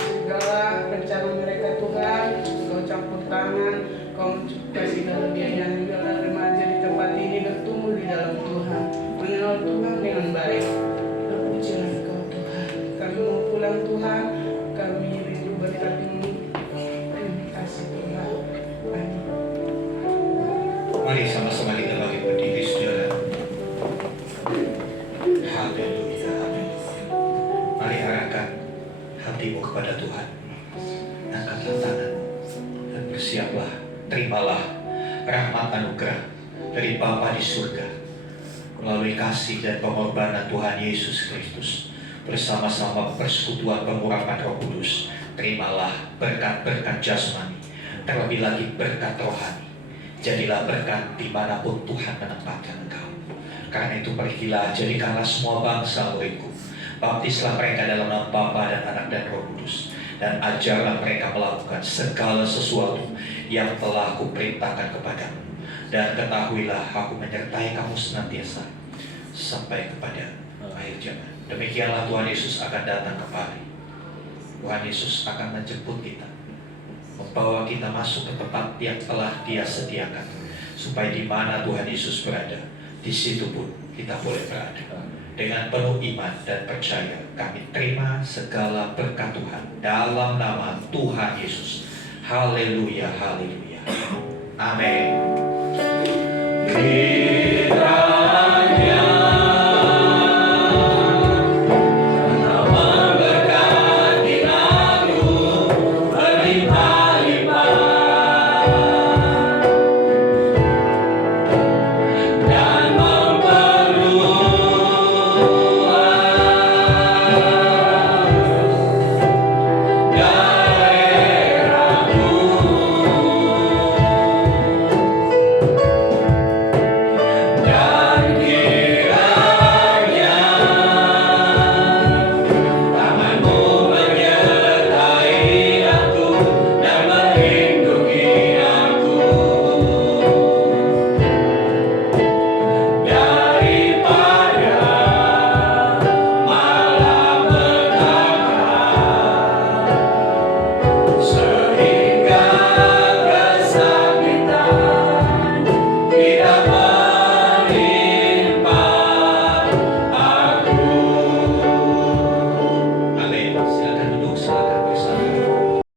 segala rencana mereka Tuhan. Kau campur tangan, Kau kasih dalam biaya segala remaja di tempat ini bertumbuh di dalam Tuhan, mengenal Tuhan dengan baik. Terpujilah Engkau Tuhan. Kami mau pulang Tuhan, kami rindu berkat-Mu. Terima kasih Tuhan. Amin. Mari sama-sama kita bagi berdiri saudara. Haleluya, haleluya. Mari arahkan hatimu kepada Tuhan. Angkatlah tangan dan bersiaplah. Terimalah rahmat anugerah dari Bapa di surga melalui kasih dan pengorbanan Tuhan Yesus Kristus bersama-sama persekutuan pengurapan Roh Kudus. Terimalah berkat-berkat jasmani, terlebih lagi berkat rohani. Jadilah berkat dimanapun Tuhan menempatkan engkau. Karena itu pergilah, jadikanlah semua bangsa muridku. Baptislah mereka dalam nama Bapa dan Anak dan Roh Kudus. Dan ajarlah mereka melakukan segala sesuatu yang telah kuperintahkan kepadamu. Dan ketahuilah aku menyertai kamu senantiasa sampai kepada akhir zaman. Demikianlah Tuhan Yesus akan datang kembali. Tuhan Yesus akan menjemput kita, membawa kita masuk ke tempat yang telah Dia sediakan, supaya di mana Tuhan Yesus berada, di situ pun kita boleh berada. Dengan penuh iman dan percaya, kami terima segala berkat Tuhan dalam nama Tuhan Yesus. Haleluya, haleluya. Amin. Kita